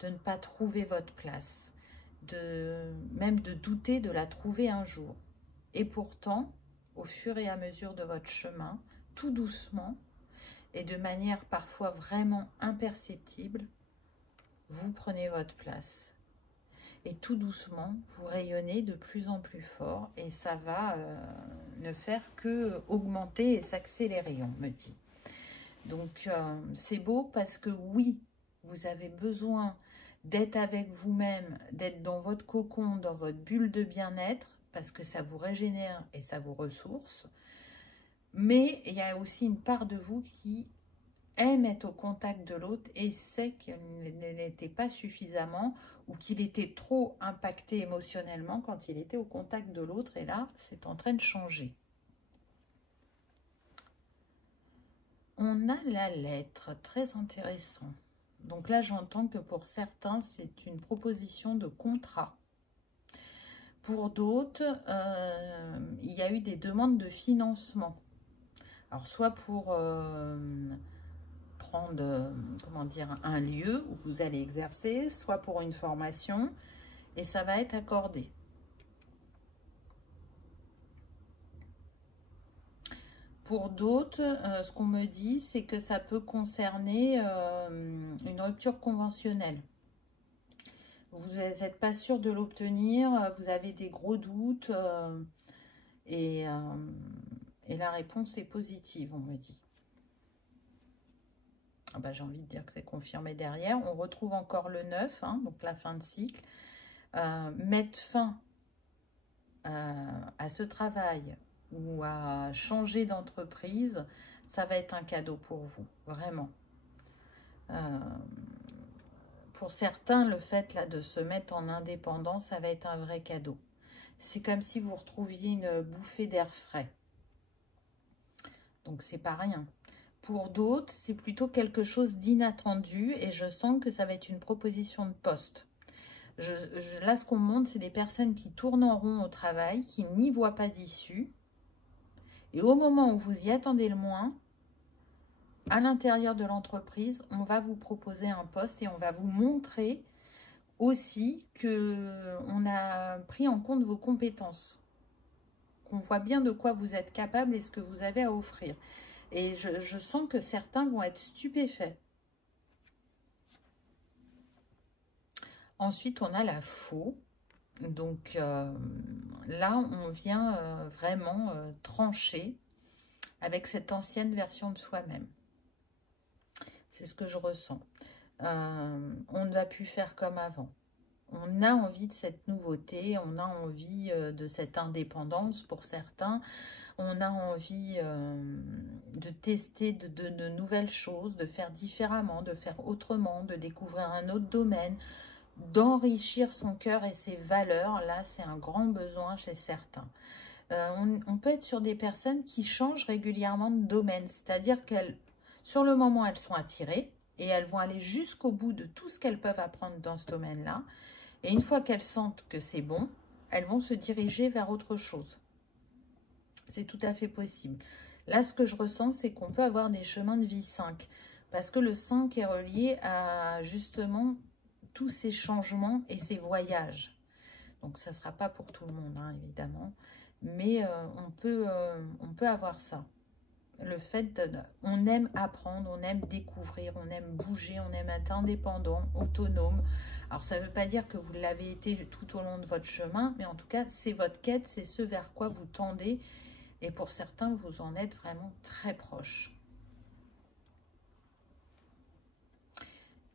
de ne pas trouver votre place, même de douter de la trouver un jour. Et pourtant, au fur et à mesure de votre chemin, tout doucement et de manière parfois vraiment imperceptible, vous prenez votre place. Et tout doucement, vous rayonnez de plus en plus fort et ça va ne faire que augmenter et s'accélérer, on me dit. Donc, c'est beau parce que oui, vous avez besoin d'être avec vous-même, d'être dans votre cocon, dans votre bulle de bien-être, parce que ça vous régénère et ça vous ressource. Mais il y a aussi une part de vous qui aime être au contact de l'autre et sait qu'il n'était pas suffisamment ou qu'il était trop impacté émotionnellement quand il était au contact de l'autre. Et là, c'est en train de changer. On a la lettre, très intéressant. Donc là, j'entends que pour certains, c'est une proposition de contrat. Pour d'autres, il y a eu des demandes de financement. Alors, soit pour prendre, comment dire, un lieu où vous allez exercer, soit pour une formation, et ça va être accordé. Pour d'autres, ce qu'on me dit, c'est que ça peut concerner une rupture conventionnelle. Vous n'êtes pas sûr de l'obtenir, vous avez des gros doutes, et la réponse est positive, on me dit. Ah bah, j'ai envie de dire que c'est confirmé derrière. On retrouve encore le 9, hein, donc la fin de cycle. Mettre fin à ce travail ou à changer d'entreprise, ça va être un cadeau pour vous, vraiment. Pour certains, le fait là, de se mettre en indépendant, ça va être un vrai cadeau. C'est comme si vous retrouviez une bouffée d'air frais. Donc, c'est pas rien. Pour d'autres, c'est plutôt quelque chose d'inattendu et je sens que ça va être une proposition de poste. Là, ce qu'on montre, c'est des personnes qui tournent en rond au travail, qui n'y voient pas d'issue. Et au moment où vous y attendez le moins, à l'intérieur de l'entreprise, on va vous proposer un poste et on va vous montrer aussi qu'on a pris en compte vos compétences. Qu'on voit bien de quoi vous êtes capable et ce que vous avez à offrir. Et je sens que certains vont être stupéfaits. Ensuite, on a la faux. Donc là, on vient vraiment trancher avec cette ancienne version de soi-même. C'est ce que je ressens. On ne va plus faire comme avant. On a envie de cette nouveauté, on a envie de cette indépendance pour certains. On a envie de tester de nouvelles choses, de faire différemment, de faire autrement, de découvrir un autre domaine, d'enrichir son cœur et ses valeurs. Là, c'est un grand besoin chez certains. On peut être sur des personnes qui changent régulièrement de domaine, c'est-à-dire qu'elles, sur le moment, elles sont attirées et elles vont aller jusqu'au bout de tout ce qu'elles peuvent apprendre dans ce domaine-là. Et une fois qu'elles sentent que c'est bon, elles vont se diriger vers autre chose. C'est tout à fait possible. Là, ce que je ressens, c'est qu'on peut avoir des chemins de vie 5. Parce que le 5 est relié à justement tous ces changements et ces voyages. Donc, ça ne sera pas pour tout le monde, hein, évidemment. Mais on peut avoir ça. Le fait on aime apprendre, on aime découvrir, on aime bouger, on aime être indépendant, autonome. Alors, ça ne veut pas dire que vous l'avez été tout au long de votre chemin, mais en tout cas, c'est votre quête, c'est ce vers quoi vous tendez. Et pour certains, vous en êtes vraiment très proche.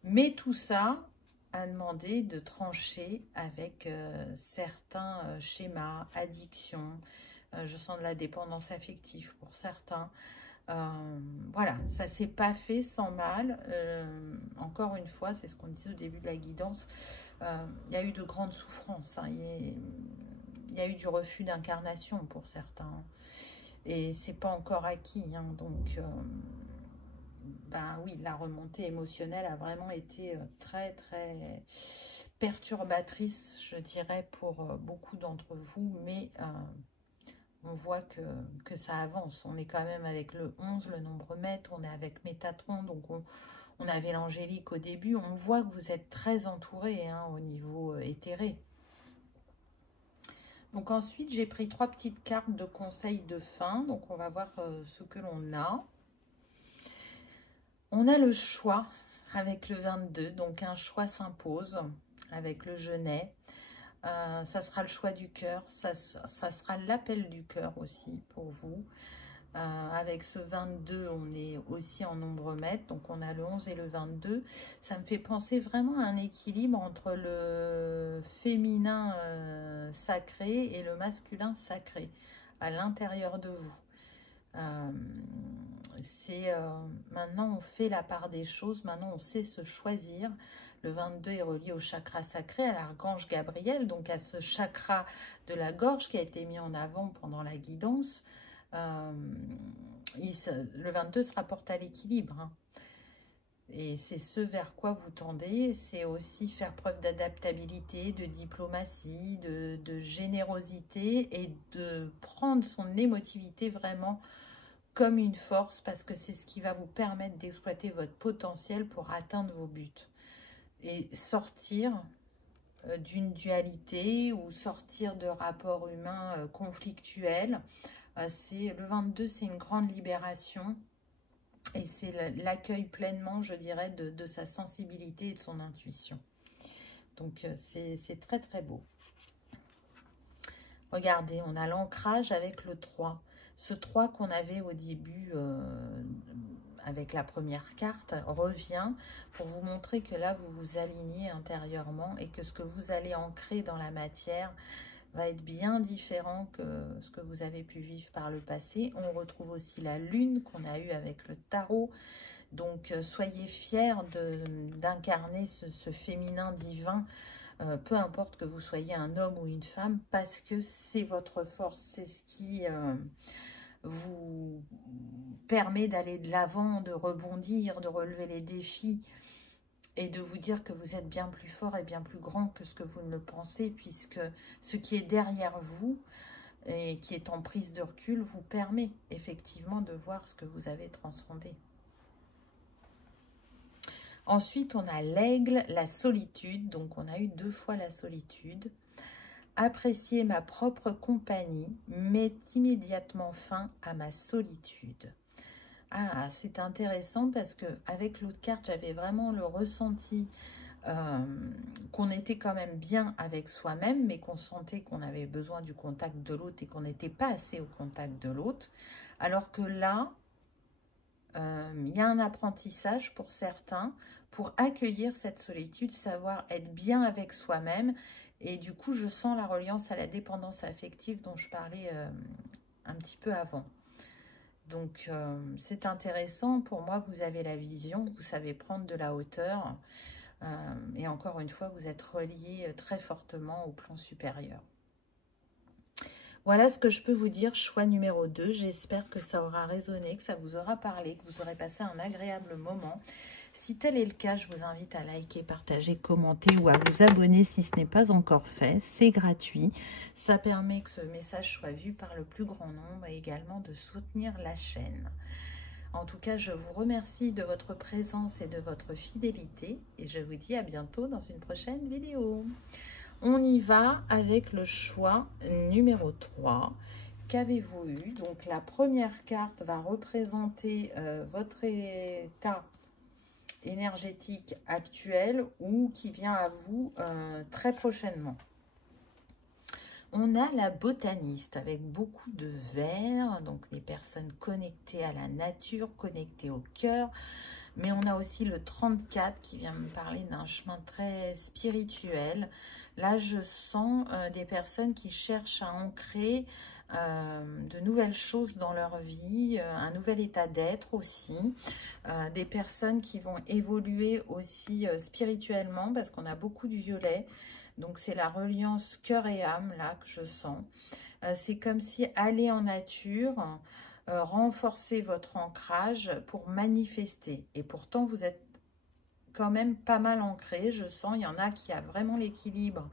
Mais tout ça a demandé de trancher avec certains schémas, addictions. Je sens de la dépendance affective pour certains. Voilà, ça ne s'est pas fait sans mal. Encore une fois, c'est ce qu'on disait au début de la guidance. Il y a eu de grandes souffrances. Hein, il y a eu du refus d'incarnation pour certains. Et c'est pas encore acquis. Hein, donc, ben oui, la remontée émotionnelle a vraiment été très, très perturbatrice, je dirais, pour beaucoup d'entre vous. Mais on voit que ça avance. On est quand même avec le 11, le nombre maître. On est avec Métatron. Donc, on avait l'angélique au début. On voit que vous êtes très entouré hein, au niveau éthéré. Donc ensuite, j'ai pris 3 petites cartes de conseils de fin. Donc, on va voir ce que l'on a. On a le choix avec le 22. Donc, un choix s'impose avec le genêt. Ça sera le choix du cœur. Ça sera l'appel du cœur aussi pour vous. Avec ce 22, on est aussi en nombre maître. Donc, on a le 11 et le 22. Ça me fait penser vraiment à un équilibre entre le féminin sacré et le masculin sacré à l'intérieur de vous. Maintenant, on fait la part des choses. Maintenant, on sait se choisir. Le 22 est relié au chakra sacré, à l'archange Gabriel, donc à ce chakra de la gorge qui a été mis en avant pendant la guidance. Le 22 se rapporte à l'équilibre. Hein. Et c'est ce vers quoi vous tendez. C'est aussi faire preuve d'adaptabilité, de diplomatie, de générosité et de prendre son émotivité vraiment comme une force parce que c'est ce qui va vous permettre d'exploiter votre potentiel pour atteindre vos buts. Et sortir d'une dualité ou sortir de rapports humains conflictuels. Le 22, c'est une grande libération et c'est l'accueil pleinement, je dirais, de sa sensibilité et de son intuition. Donc, c'est très, très beau. Regardez, on a l'ancrage avec le 3. Ce 3 qu'on avait au début avec la première carte revient pour vous montrer que là, vous vous alignez intérieurement et que ce que vous allez ancrer dans la matière va être bien différent que ce que vous avez pu vivre par le passé. On retrouve aussi la lune qu'on a eue avec le tarot. Donc, soyez fiers d'incarner ce féminin divin, peu importe que vous soyez un homme ou une femme, parce que c'est votre force, c'est ce qui vous permet d'aller de l'avant, de rebondir, de relever les défis et de vous dire que vous êtes bien plus fort et bien plus grand que ce que vous ne le pensez, puisque ce qui est derrière vous et qui est en prise de recul vous permet effectivement de voir ce que vous avez transcendé. Ensuite, on a l'aigle, la solitude. Donc, on a eu 2 fois la solitude. Apprécier ma propre compagnie met immédiatement fin à ma solitude. Ah, c'est intéressant parce que avec l'autre carte, j'avais vraiment le ressenti qu'on était quand même bien avec soi-même, mais qu'on sentait qu'on avait besoin du contact de l'autre et qu'on n'était pas assez au contact de l'autre. Alors que là, il y a un apprentissage pour certains, pour accueillir cette solitude, savoir être bien avec soi-même. Et du coup, je sens la reliance à la dépendance affective dont je parlais un petit peu avant. Donc, c'est intéressant. Pour moi, vous avez la vision, vous savez prendre de la hauteur. Et encore une fois, vous êtes relié très fortement au plan supérieur. Voilà ce que je peux vous dire, choix numéro 2. J'espère que ça aura résonné, que ça vous aura parlé, que vous aurez passé un agréable moment. Si tel est le cas, je vous invite à liker, partager, commenter ou à vous abonner si ce n'est pas encore fait. C'est gratuit. Ça permet que ce message soit vu par le plus grand nombre et également de soutenir la chaîne. En tout cas, je vous remercie de votre présence et de votre fidélité et je vous dis à bientôt dans une prochaine vidéo. On y va avec le choix numéro 3. Qu'avez-vous eu? Donc, la première carte va représenter votre état énergétique actuel ou qui vient à vous très prochainement. On a la botaniste avec beaucoup de vert, donc les personnes connectées à la nature, connectées au cœur. Mais on a aussi le 34 qui vient me parler d'un chemin très spirituel. Là, je sens des personnes qui cherchent à ancrer de nouvelles choses dans leur vie, un nouvel état d'être aussi. Des personnes qui vont évoluer aussi spirituellement parce qu'on a beaucoup du violet. Donc, c'est la reliance cœur et âme là que je sens. C'est comme si aller en nature... renforcer votre ancrage pour manifester. Et pourtant, vous êtes quand même pas mal ancré. Je sens, il y en a qui a vraiment l'équilibre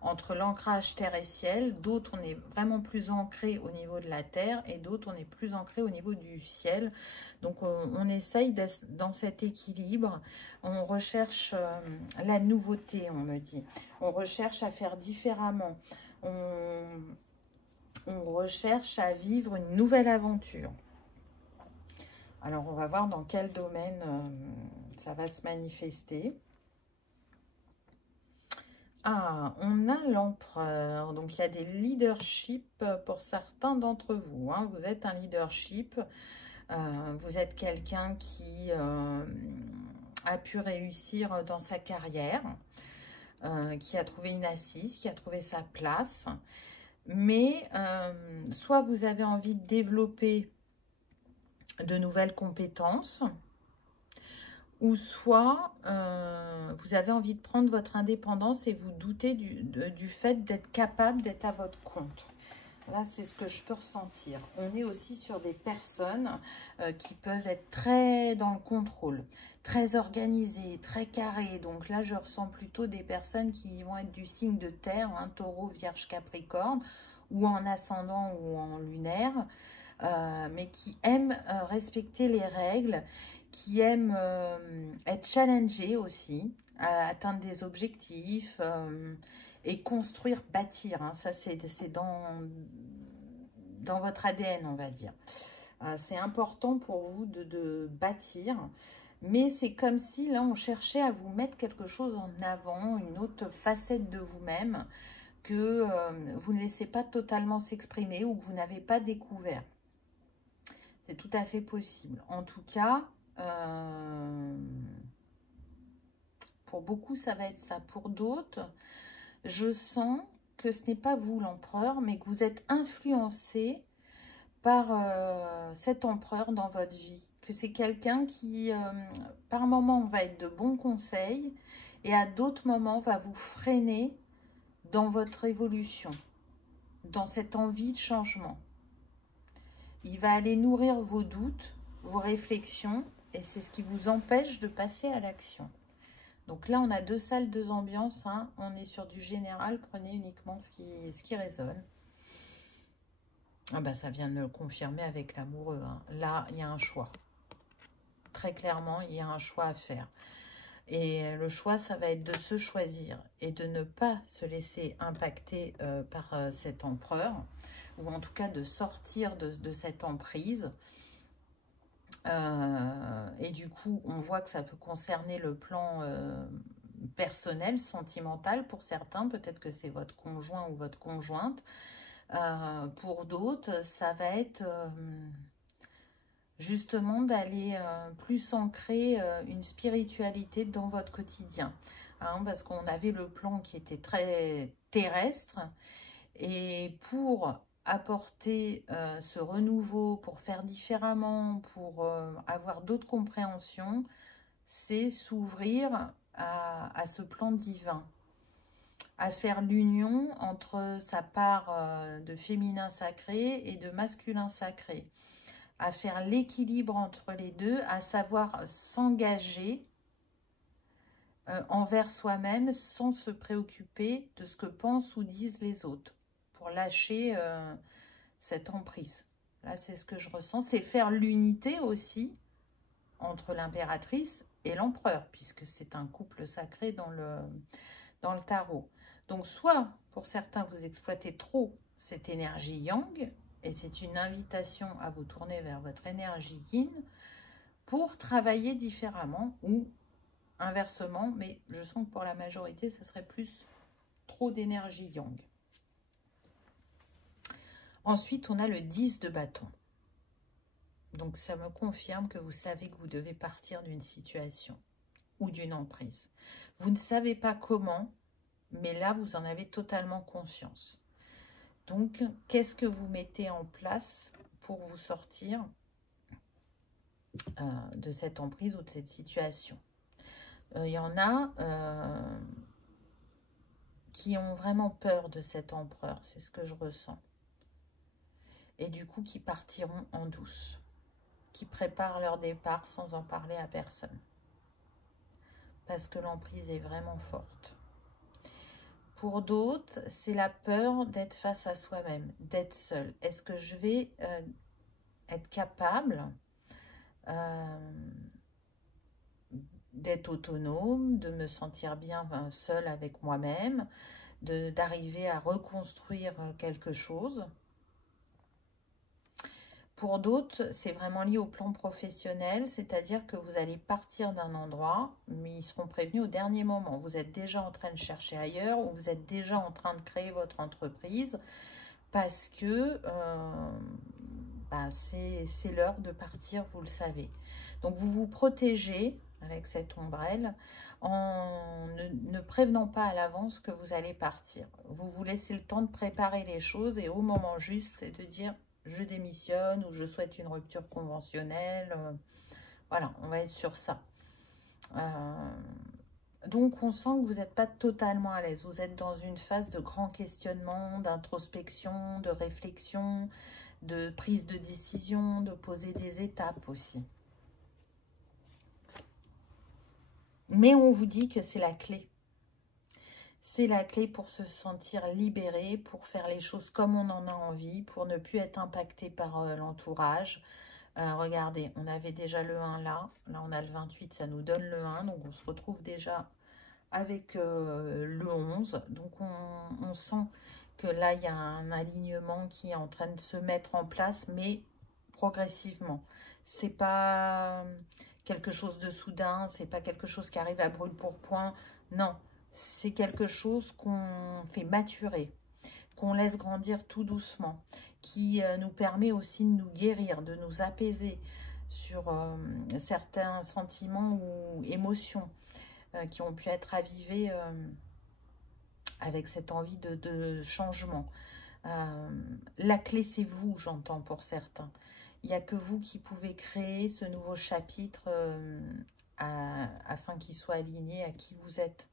entre l'ancrage terre et ciel. D'autres, on est vraiment plus ancré au niveau de la terre et d'autres, on est plus ancré au niveau du ciel. Donc, on essaye dans cet équilibre. On recherche la nouveauté, on me dit. On recherche à faire différemment. On recherche à vivre une nouvelle aventure. Alors, on va voir dans quel domaine ça va se manifester. Ah, on a l'empereur. Donc, il y a des leaderships pour certains d'entre vous. Hein. Vous êtes un leadership. Vous êtes quelqu'un qui a pu réussir dans sa carrière, qui a trouvé une assise, qui a trouvé sa place. Mais soit vous avez envie de développer de nouvelles compétences, ou soit vous avez envie de prendre votre indépendance et vous doutez du fait d'être capable d'être à votre compte. Là, c'est ce que je peux ressentir. On est aussi sur des personnes qui peuvent être très dans le contrôle, très organisées, très carrées. Donc là, je ressens plutôt des personnes qui vont être du signe de terre, hein, taureau, vierge, capricorne, ou en ascendant ou en lunaire, mais qui aiment respecter les règles, qui aiment être challengés aussi, atteindre des objectifs et construire, bâtir. Hein. Ça, c'est dans votre ADN, on va dire. C'est important pour vous de bâtir, mais c'est comme si là, on cherchait à vous mettre quelque chose en avant, une autre facette de vous-même que vous ne laissez pas totalement s'exprimer ou que vous n'avez pas découvert. C'est tout à fait possible. En tout cas, pour beaucoup, ça va être ça. Pour d'autres, je sens que ce n'est pas vous l'empereur, mais que vous êtes influencé par cet empereur dans votre vie. Que c'est quelqu'un qui, par moments, va être de bons conseils et à d'autres moments, va vous freiner dans votre évolution, dans cette envie de changement. Il va aller nourrir vos doutes, vos réflexions, et c'est ce qui vous empêche de passer à l'action. Donc là, on a 2 salles, 2 ambiances. Hein. On est sur du général. Prenez uniquement ce qui résonne. Ah ben, ça vient de me le confirmer avec l'amoureux. Hein. Là, il y a un choix. Très clairement, il y a un choix à faire. Et le choix, ça va être de se choisir et de ne pas se laisser impacter par cet empereur, ou en tout cas de sortir de cette emprise. Et du coup, on voit que ça peut concerner le plan personnel, sentimental pour certains. Peut-être que c'est votre conjoint ou votre conjointe. Pour d'autres, ça va être justement d'aller plus ancrer une spiritualité dans votre quotidien. Hein, parce qu'on avait le plan qui était très terrestre. Et pour apporter ce renouveau, pour faire différemment, pour avoir d'autres compréhensions, c'est s'ouvrir à ce plan divin, à faire l'union entre sa part de féminin sacré et de masculin sacré, à faire l'équilibre entre les deux, à savoir s'engager envers soi-même sans se préoccuper de ce que pensent ou disent les autres, pour lâcher cette emprise. Là, c'est ce que je ressens. C'est faire l'unité aussi entre l'impératrice et l'empereur, puisque c'est un couple sacré dans le tarot. Donc, soit, pour certains, vous exploitez trop cette énergie yang, et c'est une invitation à vous tourner vers votre énergie yin pour travailler différemment, ou inversement, mais je sens que pour la majorité, ça serait plus trop d'énergie yang. Ensuite, on a le 10 de bâton. Donc, ça me confirme que vous savez que vous devez partir d'une situation ou d'une emprise. Vous ne savez pas comment, mais là, vous en avez totalement conscience. Donc, qu'est-ce que vous mettez en place pour vous sortir de cette emprise ou de cette situation? Il y en a qui ont vraiment peur de cet empereur, c'est ce que je ressens. Et du coup, qui partiront en douce, qui préparent leur départ sans en parler à personne. Parce que l'emprise est vraiment forte. Pour d'autres, c'est la peur d'être face à soi-même, d'être seul. Est-ce que je vais être capable d'être autonome, de me sentir bien seule avec moi-même, d'arriver à reconstruire quelque chose? Pour d'autres, c'est vraiment lié au plan professionnel, c'est-à-dire que vous allez partir d'un endroit, mais ils seront prévenus au dernier moment. Vous êtes déjà en train de chercher ailleurs ou vous êtes déjà en train de créer votre entreprise parce que c'est l'heure de partir, vous le savez. Donc, vous vous protégez avec cette ombrelle en ne prévenant pas à l'avance que vous allez partir. Vous vous laissez le temps de préparer les choses et au moment juste, c'est de dire je démissionne ou je souhaite une rupture conventionnelle. Voilà, on va être sur ça. Donc, on sent que vous n'êtes pas totalement à l'aise. Vous êtes dans une phase de grand questionnement, d'introspection, de réflexion, de prise de décision, de poser des étapes aussi. Mais on vous dit que c'est la clé. C'est la clé pour se sentir libéré, pour faire les choses comme on en a envie, pour ne plus être impacté par l'entourage. Regardez, on avait déjà le 1 là. Là, on a le 28, ça nous donne le 1. Donc, on se retrouve déjà avec le 11. Donc, on sent que là, il y a un alignement qui est en train de se mettre en place, mais progressivement. C'est pas quelque chose de soudain, c'est pas quelque chose qui arrive à brûle-pourpoint. Non, c'est quelque chose qu'on fait maturer, qu'on laisse grandir tout doucement, qui nous permet aussi de nous guérir, de nous apaiser sur certains sentiments ou émotions qui ont pu être avivés avec cette envie de changement. La clé, c'est vous, j'entends pour certains. Il n'y a que vous qui pouvez créer ce nouveau chapitre afin qu'il soit aligné à qui vous êtes,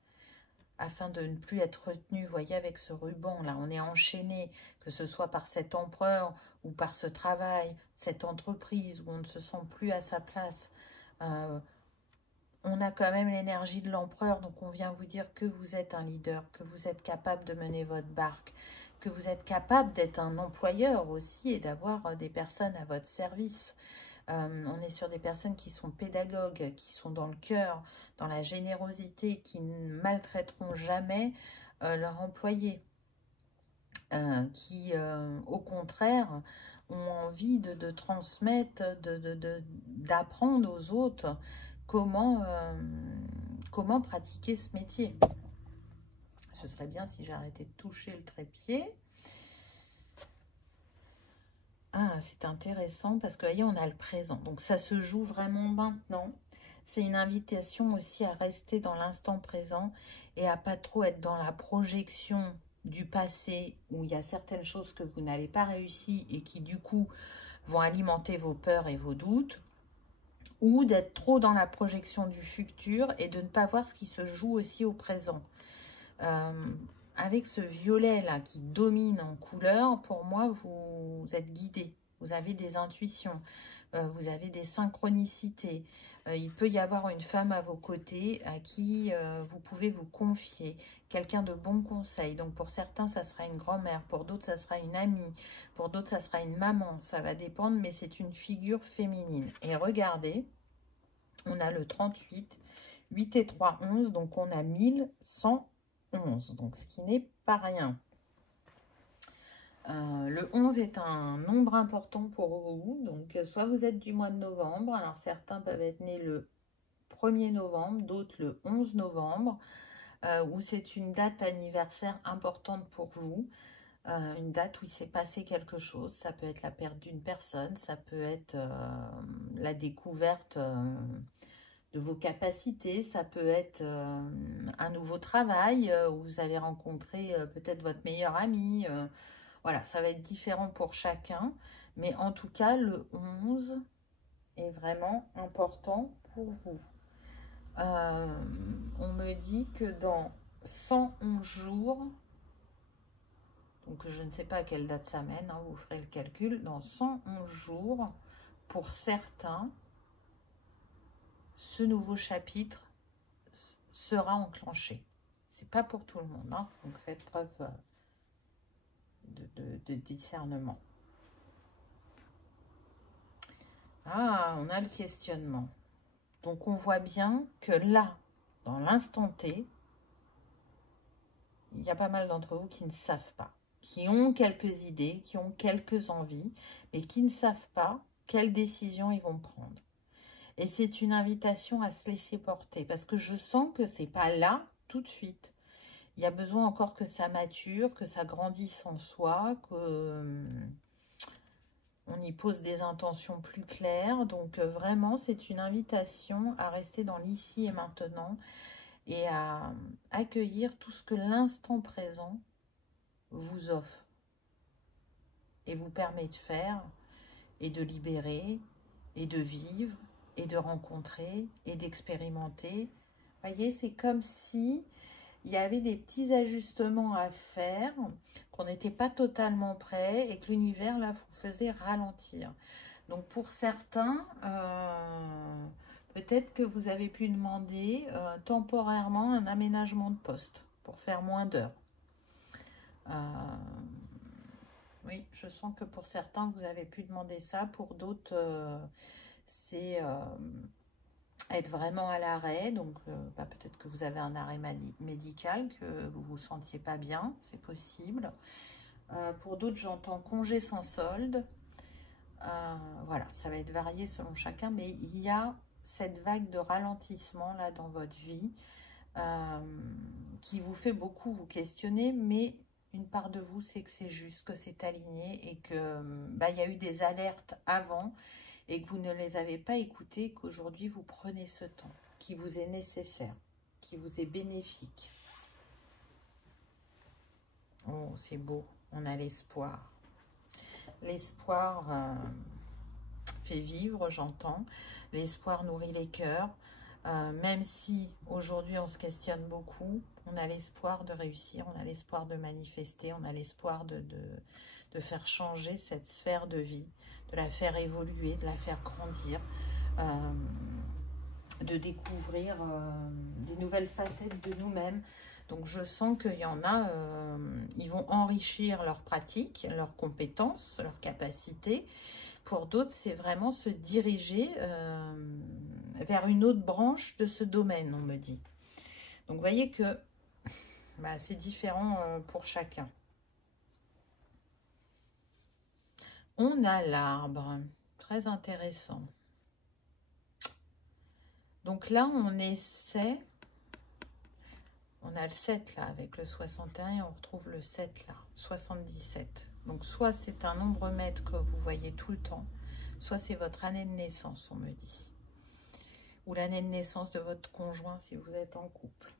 afin de ne plus être retenu. Vous voyez, avec ce ruban, là, on est enchaîné, que ce soit par cet empereur ou par ce travail, cette entreprise où on ne se sent plus à sa place. On a quand même l'énergie de l'empereur, donc on vient vous dire que vous êtes un leader, que vous êtes capable de mener votre barque, que vous êtes capable d'être un employeur aussi et d'avoir des personnes à votre service. On est sur des personnes qui sont pédagogues, qui sont dans le cœur, dans la générosité, qui ne maltraiteront jamais leur employé, qui, au contraire, ont envie de transmettre, d'apprendre aux autres comment pratiquer ce métier. Ce serait bien si j'arrêtais de toucher le trépied. Ah, c'est intéressant parce que, vous voyez, on a le présent. Donc, ça se joue vraiment maintenant. C'est une invitation aussi à rester dans l'instant présent et à pas trop être dans la projection du passé où il y a certaines choses que vous n'avez pas réussi et qui, du coup, vont alimenter vos peurs et vos doutes, ou d'être trop dans la projection du futur et de ne pas voir ce qui se joue aussi au présent. Avec ce violet-là qui domine en couleur, pour moi, vous êtes guidé. Vous avez des intuitions, vous avez des synchronicités. Il peut y avoir une femme à vos côtés à qui vous pouvez vous confier, quelqu'un de bon conseil. Donc pour certains, ça sera une grand-mère, pour d'autres, ça sera une amie, pour d'autres, ça sera une maman. Ça va dépendre, mais c'est une figure féminine. Et regardez, on a le 38, 8 et 3, 11, donc on a 1111, donc ce qui n'est pas rien. Le 11 est un nombre important pour vous, donc soit vous êtes du mois de novembre, alors certains peuvent être nés le 1er novembre, d'autres le 11 novembre, où c'est une date anniversaire importante pour vous, une date où il s'est passé quelque chose. Ça peut être la perte d'une personne, ça peut être la découverte de vos capacités, ça peut être un nouveau travail où vous avez rencontré peut-être votre meilleur ami. Voilà, ça va être différent pour chacun, mais en tout cas, le 11 est vraiment important pour vous. On me dit que dans 111 jours, donc je ne sais pas à quelle date ça mène, hein, vous ferez le calcul, dans 111 jours, pour certains, ce nouveau chapitre sera enclenché. C'est pas pour tout le monde, hein, donc faites preuve de discernement. Ah, on a le questionnement. Donc on voit bien que là, dans l'instant T, il y a pas mal d'entre vous qui ne savent pas, qui ont quelques idées, qui ont quelques envies, mais qui ne savent pas quelles décisions ils vont prendre. Et c'est une invitation à se laisser porter, parce que je sens que c'est pas là tout de suite. Il y a besoin encore que ça mature, que ça grandisse en soi, que on y pose des intentions plus claires. Donc vraiment, c'est une invitation à rester dans l'ici et maintenant et à accueillir tout ce que l'instant présent vous offre et vous permet de faire et de libérer et de vivre et de rencontrer et d'expérimenter. Vous voyez, c'est comme si il y avait des petits ajustements à faire, qu'on n'était pas totalement prêt et que l'univers là vous faisait ralentir. Donc pour certains, peut-être que vous avez pu demander temporairement un aménagement de poste pour faire moins d'heures. Oui, je sens que pour certains, vous avez pu demander ça. Pour d'autres, c'est être vraiment à l'arrêt. Donc, peut-être que vous avez un arrêt médical, que vous ne vous sentiez pas bien. C'est possible. Pour d'autres, j'entends congé sans solde. Voilà, ça va être varié selon chacun. Mais il y a cette vague de ralentissement là dans votre vie qui vous fait beaucoup vous questionner. Mais une part de vous, c'est que c'est juste, que c'est aligné et que il y a eu des alertes avant et que vous ne les avez pas écoutées, qu'aujourd'hui vous prenez ce temps qui vous est nécessaire, qui vous est bénéfique. Oh, c'est beau, on a l'espoir. L'espoir fait vivre, j'entends. L'espoir nourrit les cœurs. Même si aujourd'hui on se questionne beaucoup, on a l'espoir de réussir, on a l'espoir de manifester, on a l'espoir de faire changer cette sphère de vie, de la faire évoluer, de la faire grandir, de découvrir des nouvelles facettes de nous-mêmes. Donc je sens qu'il y en a, ils vont enrichir leurs pratiques, leurs compétences, leurs capacités. Pour d'autres, c'est vraiment se diriger vers une autre branche de ce domaine, on me dit. Donc vous voyez que c'est différent pour chacun. On a l'arbre, très intéressant. Donc là, on essaie, on a le 7 là, avec le 61, et on retrouve le 7 là, 77. Donc soit c'est un nombre mètre que vous voyez tout le temps, soit c'est votre année de naissance, on me dit. Ou l'année de naissance de votre conjoint si vous êtes en couple.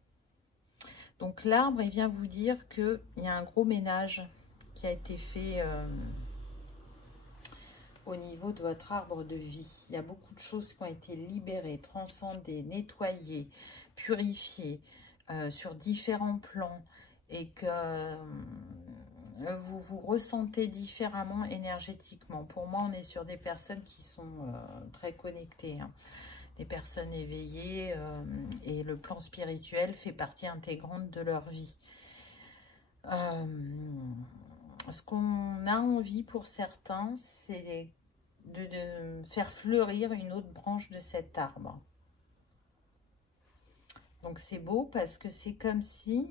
Donc l'arbre, il vient vous dire qu'il y a un gros ménage qui a été fait au niveau de votre arbre de vie. Il y a beaucoup de choses qui ont été libérées, transcendées, nettoyées, purifiées sur différents plans et que vous vous ressentez différemment énergétiquement. Pour moi, on est sur des personnes qui sont très connectées, hein. Des personnes éveillées et le plan spirituel fait partie intégrante de leur vie. Ce qu'on a envie pour certains, c'est de faire fleurir une autre branche de cet arbre. Donc c'est beau parce que c'est comme si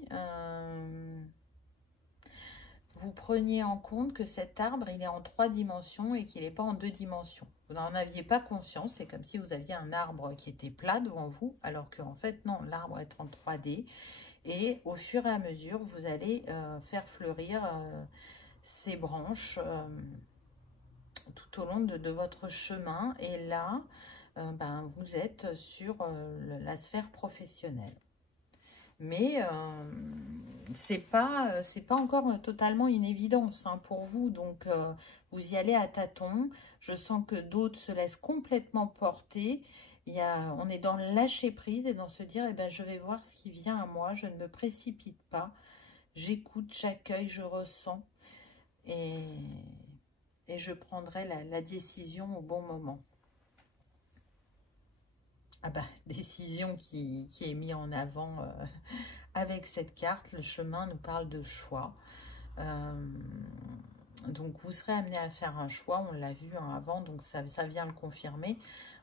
vous preniez en compte que cet arbre, il est en 3 dimensions et qu'il n'est pas en 2 dimensions. Vous n'en aviez pas conscience, c'est comme si vous aviez un arbre qui était plat devant vous, alors qu'en fait, non, l'arbre est en 3D. Et au fur et à mesure, vous allez faire fleurir ces branches tout au long de votre chemin. Et là, vous êtes sur la sphère professionnelle. Mais c'est pas encore totalement une évidence hein, pour vous. Donc, vous y allez à tâtons. Je sens que d'autres se laissent complètement porter. On est dans le lâcher prise et dans se dire, eh ben, je vais voir ce qui vient à moi. Je ne me précipite pas. J'écoute, j'accueille, je ressens. Et je prendrai la décision au bon moment. Ah bah, décision qui est mise en avant avec cette carte. Le chemin nous parle de choix. Donc, vous serez amené à faire un choix. On l'a vu hein, avant, donc ça vient le confirmer.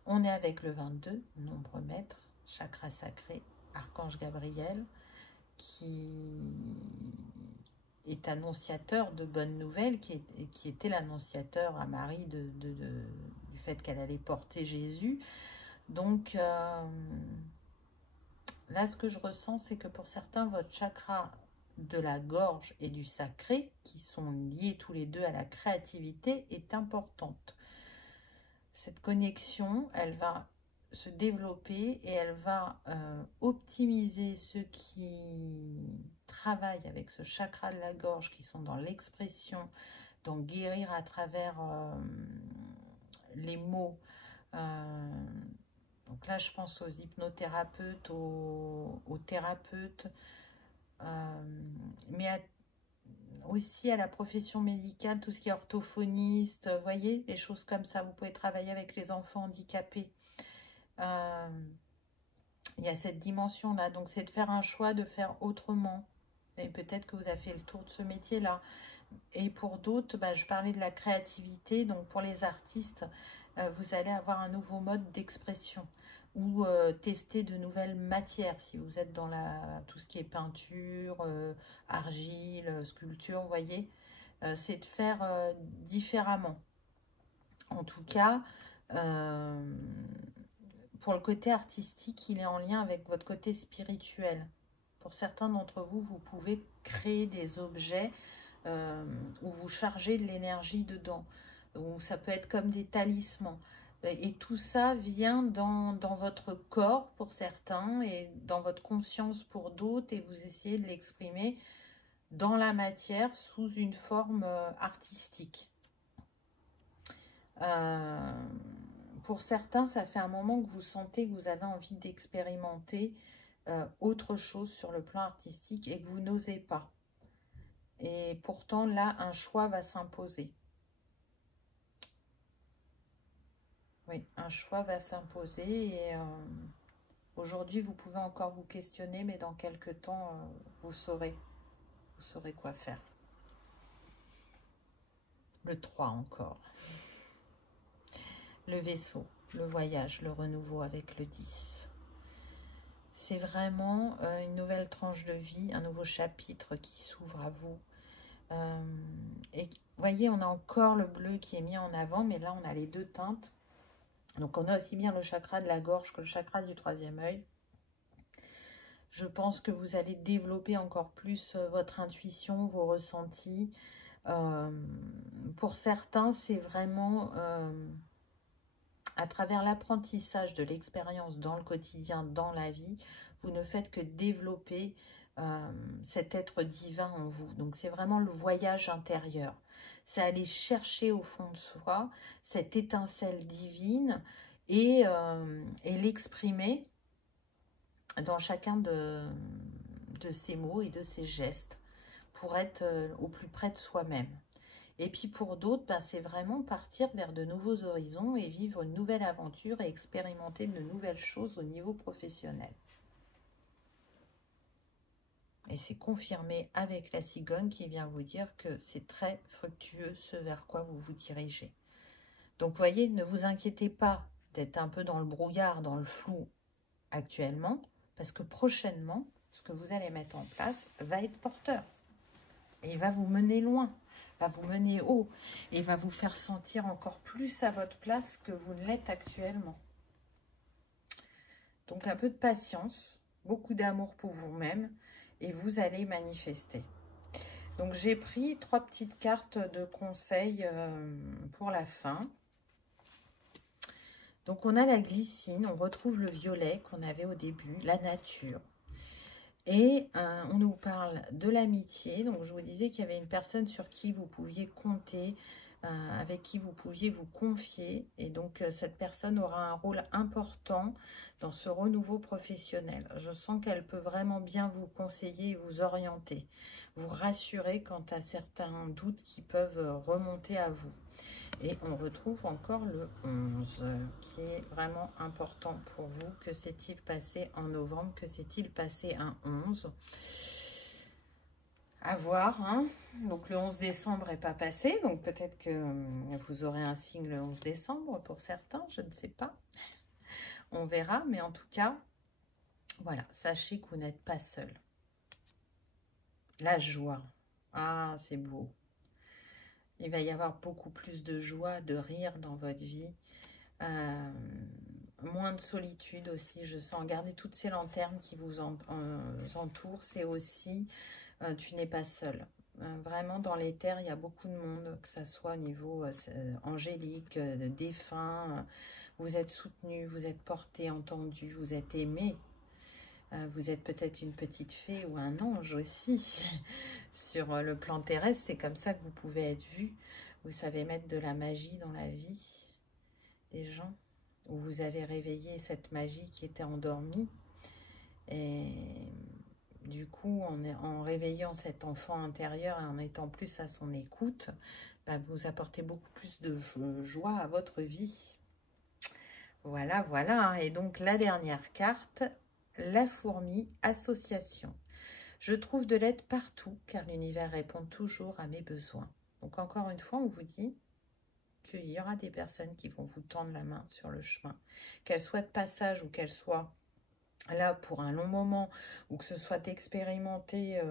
On est avec le 22, nombre maître, chakra sacré, archange Gabriel, qui est annonciateur de bonnes nouvelles, qui était l'annonciateur à Marie du fait qu'elle allait porter Jésus. Donc, là, ce que je ressens, c'est que pour certains, votre chakra de la gorge et du sacré, qui sont liés tous les deux à la créativité, est importante. Cette connexion, elle va se développer et elle va optimiser ceux qui travaillent avec ce chakra de la gorge, qui sont dans l'expression, dans guérir à travers les mots. Donc là, je pense aux hypnothérapeutes, aux thérapeutes, mais aussi à la profession médicale, tout ce qui est orthophoniste, vous voyez, les choses comme ça. Vous pouvez travailler avec les enfants handicapés. Il y a cette dimension-là. Donc, c'est de faire un choix, de faire autrement. Et peut-être que vous avez fait le tour de ce métier-là. Et pour d'autres, je parlais de la créativité. Donc, pour les artistes, vous allez avoir un nouveau mode d'expression ou tester de nouvelles matières. Si vous êtes dans tout ce qui est peinture, argile, sculpture, vous voyez, c'est de faire différemment. En tout cas, pour le côté artistique, il est en lien avec votre côté spirituel. Pour certains d'entre vous, vous pouvez créer des objets où vous chargez de l'énergie dedans. Ou ça peut être comme des talismans. Et tout ça vient dans votre corps pour certains et dans votre conscience pour d'autres. Et vous essayez de l'exprimer dans la matière sous une forme artistique. Pour certains, ça fait un moment que vous sentez que vous avez envie d'expérimenter autre chose sur le plan artistique et que vous n'osez pas. Et pourtant, là, un choix va s'imposer. Oui, un choix va s'imposer et aujourd'hui, vous pouvez encore vous questionner, mais dans quelques temps, vous saurez quoi faire. Le 3 encore. Le vaisseau, le voyage, le renouveau avec le 10. C'est vraiment une nouvelle tranche de vie, un nouveau chapitre qui s'ouvre à vous. Et vous voyez, on a encore le bleu qui est mis en avant, mais là, on a les deux teintes. Donc, on a aussi bien le chakra de la gorge que le chakra du troisième œil. Je pense que vous allez développer encore plus votre intuition, vos ressentis. Pour certains, c'est vraiment à travers l'apprentissage de l'expérience dans le quotidien, dans la vie, vous ne faites que développer cet être divin en vous. Donc, c'est vraiment le voyage intérieur. C'est aller chercher au fond de soi cette étincelle divine et l'exprimer dans chacun de ces mots et de ces gestes pour être au plus près de soi-même. Et puis pour d'autres, ben, c'est vraiment partir vers de nouveaux horizons et vivre une nouvelle aventure et expérimenter de nouvelles choses au niveau professionnel. Et c'est confirmé avec la cigogne qui vient vous dire que c'est très fructueux ce vers quoi vous vous dirigez. Donc vous voyez, ne vous inquiétez pas d'être un peu dans le brouillard, dans le flou actuellement, parce que prochainement, ce que vous allez mettre en place va être porteur. Et il va vous mener loin, va vous mener haut, et va vous faire sentir encore plus à votre place que vous ne l'êtes actuellement. Donc un peu de patience, beaucoup d'amour pour vous-même, et vous allez manifester. Donc j'ai pris 3 petites cartes de conseils pour la fin. Donc on a la glycine, on retrouve le violet qu'on avait au début, la nature. Et on nous parle de l'amitié. Donc je vous disais qu'il y avait une personne sur qui vous pouviez compter, avec qui vous pouviez vous confier. Et donc cette personne aura un rôle important dans ce renouveau professionnel. Je sens qu'elle peut vraiment bien vous conseiller et vous orienter, vous rassurer quant à certains doutes qui peuvent remonter à vous. Et on retrouve encore le 11, qui est vraiment important pour vous. Que s'est-il passé en novembre? Que s'est-il passé un 11? À voir, hein. Donc le 11 décembre n'est pas passé, donc peut-être que vous aurez un signe le 11 décembre pour certains, je ne sais pas. On verra, mais en tout cas, voilà, sachez que vous n'êtes pas seul. La joie, ah c'est beau. Il va y avoir beaucoup plus de joie, de rire dans votre vie. Moins de solitude aussi, je sens. Regardez toutes ces lanternes qui vous entourent. C'est aussi, tu n'es pas seul. Vraiment, dans les terres, il y a beaucoup de monde, que ce soit au niveau angélique, défunt. Vous êtes soutenu, vous êtes porté, entendu, vous êtes aimé. Vous êtes peut-être une petite fée ou un ange aussi. Sur le plan terrestre, c'est comme ça que vous pouvez être vu. Vous savez mettre de la magie dans la vie des gens. Où vous avez réveillé cette magie qui était endormie. Et du coup, en réveillant cet enfant intérieur et en étant plus à son écoute, bah, vous apportez beaucoup plus de joie à votre vie. Voilà, voilà. Et donc, la dernière carte, la fourmi association. Je trouve de l'aide partout car l'univers répond toujours à mes besoins. Donc encore une fois, on vous dit qu'il y aura des personnes qui vont vous tendre la main sur le chemin. Qu'elles soient de passage ou qu'elles soient là pour un long moment ou que ce soit d'expérimenter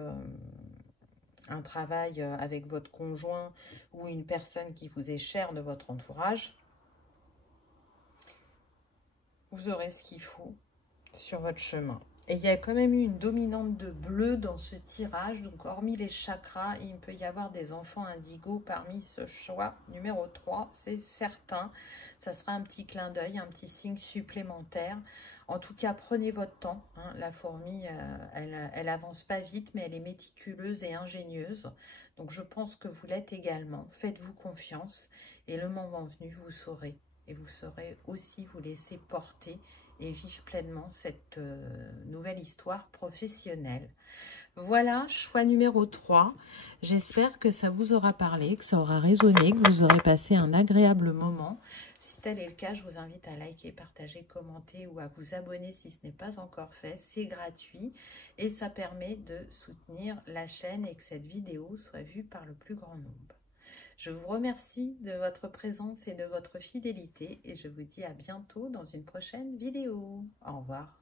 un travail avec votre conjoint ou une personne qui vous est chère de votre entourage, vous aurez ce qu'il faut sur votre chemin. Et il y a quand même eu une dominante de bleu dans ce tirage. Donc, hormis les chakras, il peut y avoir des enfants indigos parmi ce choix numéro 3. C'est certain. Ça sera un petit clin d'œil, un petit signe supplémentaire. En tout cas, prenez votre temps. Hein. La fourmi, elle avance pas vite, mais elle est méticuleuse et ingénieuse. Donc, je pense que vous l'êtes également. Faites-vous confiance. Et le moment venu, vous saurez. Et vous saurez aussi vous laisser porter et vivre pleinement cette nouvelle histoire professionnelle. Voilà, choix numéro 3. J'espère que ça vous aura parlé, que ça aura résonné, que vous aurez passé un agréable moment. Si tel est le cas, je vous invite à liker, partager, commenter ou à vous abonner si ce n'est pas encore fait. C'est gratuit et ça permet de soutenir la chaîne et que cette vidéo soit vue par le plus grand nombre. Je vous remercie de votre présence et de votre fidélité et je vous dis à bientôt dans une prochaine vidéo. Au revoir.